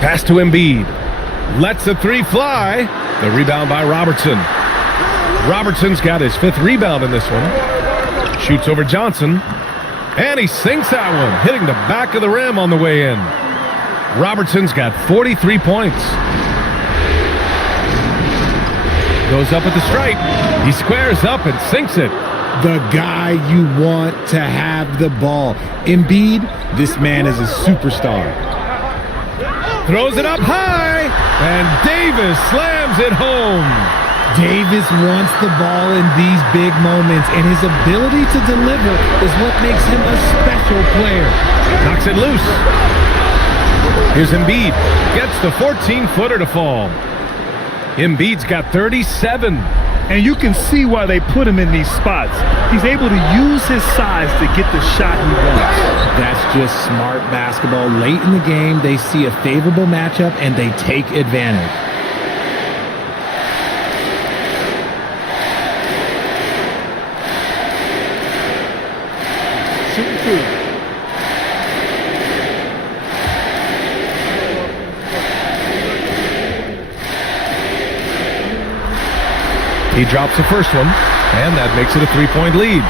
Pass to Embiid. Lets the 3 fly. The rebound by Robertson. Robertson's got his 5th rebound in this one. Shoots over Johnson. And he sinks that one, hitting the back of the rim on the way in. Robertson's got 43 points. Goes up at the stripe. He squares up and sinks it. The guy you want to have the ball. Embiid, this man is a superstar. Throws it up high, and Davis slams it home. Davis wants the ball in these big moments, and his ability to deliver is what makes him a special player. Knocks it loose. Here's Embiid. Gets the 14-footer to fall. Embiid's got 37. And you can see why they put him in these spots. He's able to use his size to get the shot he wants. That's just smart basketball. Late in the game, they see a favorable matchup and they take advantage. He drops the first one, and that makes it a 3-point lead.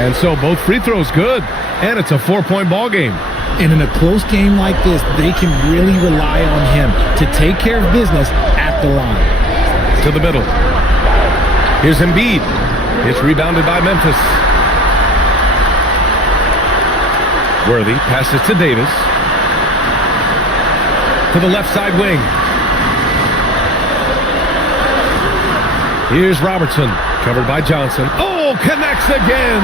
And so both free throws good, and it's a 4-point ball game. And in a close game like this, they can really rely on him to take care of business at the line. To the middle. Here's Embiid. It's rebounded by Memphis. Worthy passes to Davis. To the left side wing. Here's Robertson, covered by Johnson. Oh, connects again!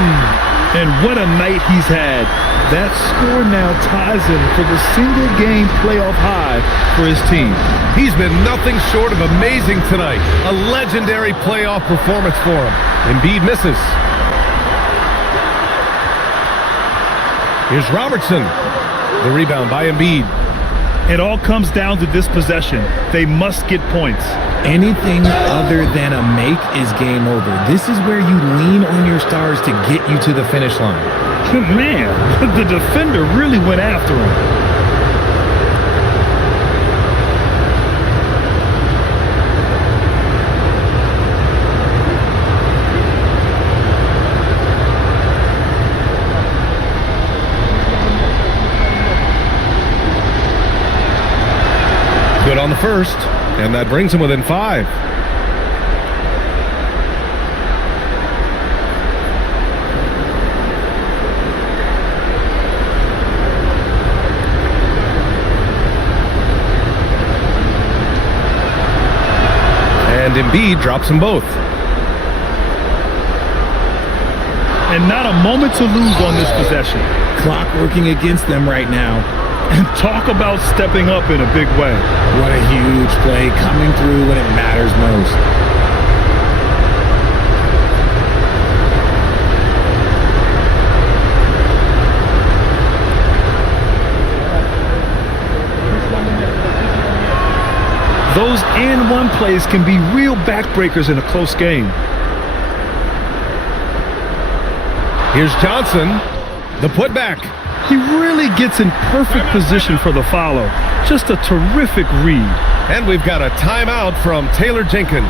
And what a night he's had. That score now ties him for the single-game playoff high for his team. He's been nothing short of amazing tonight. A legendary playoff performance for him. Embiid misses. Here's Robertson. The rebound by Embiid. It all comes down to this possession. They must get points. Anything other than a make is game over. This is where you lean on your stars to get you to the finish line. Man, the defender really went after him. Good on the first, and that brings him within 5. And Embiid drops them both. And not a moment to lose on this possession. Clock working against them right now. And talk about stepping up in a big way. What a huge play, coming through when it matters most. Those and-one plays can be real backbreakers in a close game. Here's Johnson, the putback. He really gets in perfect position for the follow. Just a terrific read. And we've got a timeout from Taylor Jenkins.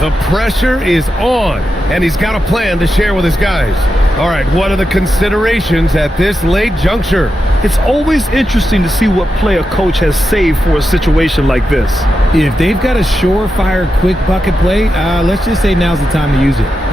The pressure is on, and he's got a plan to share with his guys. All right, what are the considerations at this late juncture? It's always interesting to see what play a coach has saved for a situation like this. If they've got a surefire quick bucket play, let's just say now's the time to use it.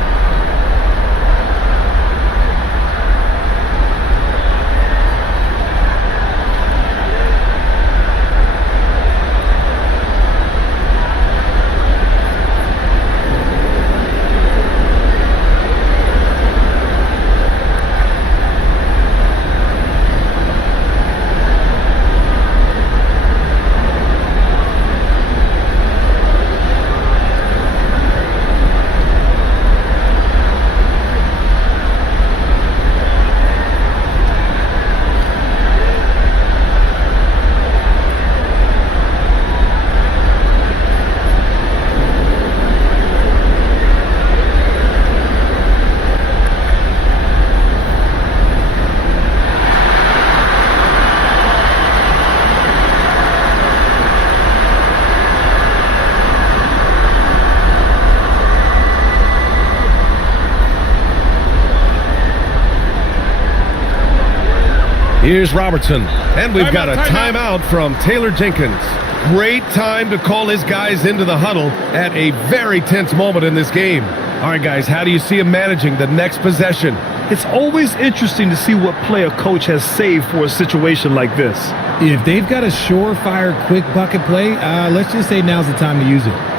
Here's Robertson, and we've got a timeout from Taylor Jenkins. Great time to call his guys into the huddle at a very tense moment in this game. All right, guys, how do you see him managing the next possession? It's always interesting to see what play a coach has saved for a situation like this. If they've got a surefire, quick bucket play, let's just say now's the time to use it.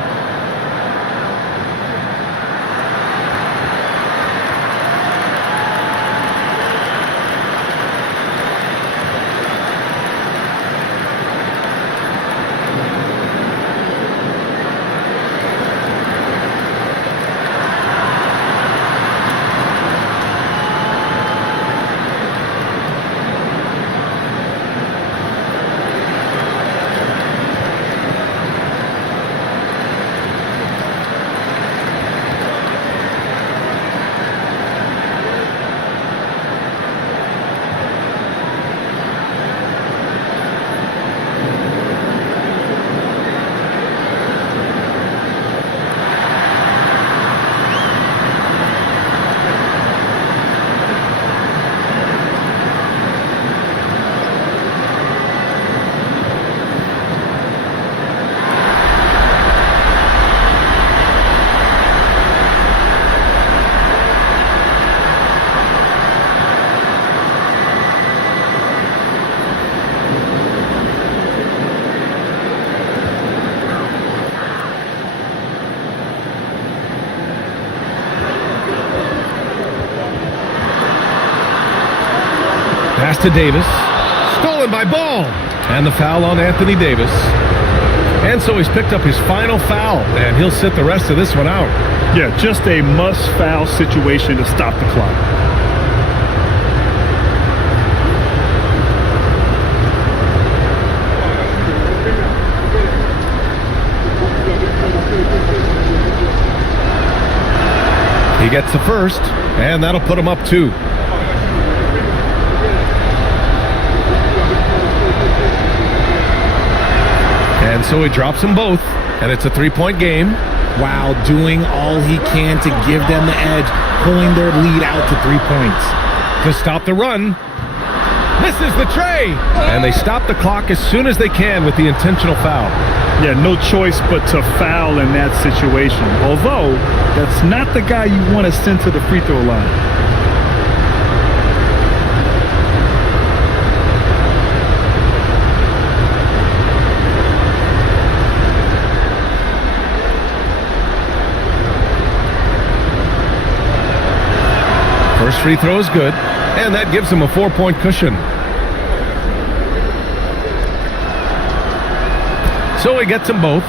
Pass to Davis. Stolen by Ball. And the foul on Anthony Davis. And so he's picked up his final foul, and he'll sit the rest of this one out. Yeah, just a must-foul situation to stop the clock. He gets the first, and that'll put him up 2. And so he drops them both, and it's a 3-point game. Wow, doing all he can to give them the edge, pulling their lead out to 3 points. To stop the run. Misses the tray. And they stop the clock as soon as they can with the intentional foul. Yeah, no choice but to foul in that situation. Although, that's not the guy you want to send to the free throw line. First free throw is good, and that gives him a 4-point cushion. So he gets them both,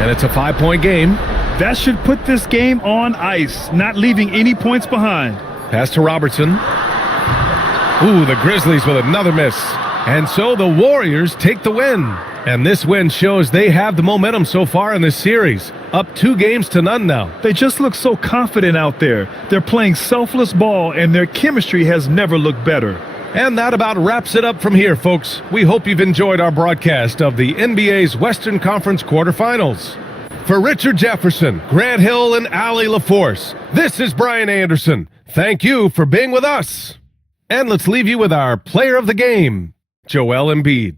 and it's a 5-point game. That should put this game on ice, not leaving any points behind. Pass to Robertson. Ooh, the Grizzlies with another miss. And so the Warriors take the win. And this win shows they have the momentum so far in this series. Up 2-0 now. They just look so confident out there. They're playing selfless ball, and their chemistry has never looked better. And that about wraps it up from here, folks. We hope you've enjoyed our broadcast of the NBA's Western Conference quarterfinals. For Richard Jefferson, Grant Hill, and Allie LaForce, this is Brian Anderson. Thank you for being with us. And let's leave you with our player of the game, Joel Embiid.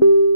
you.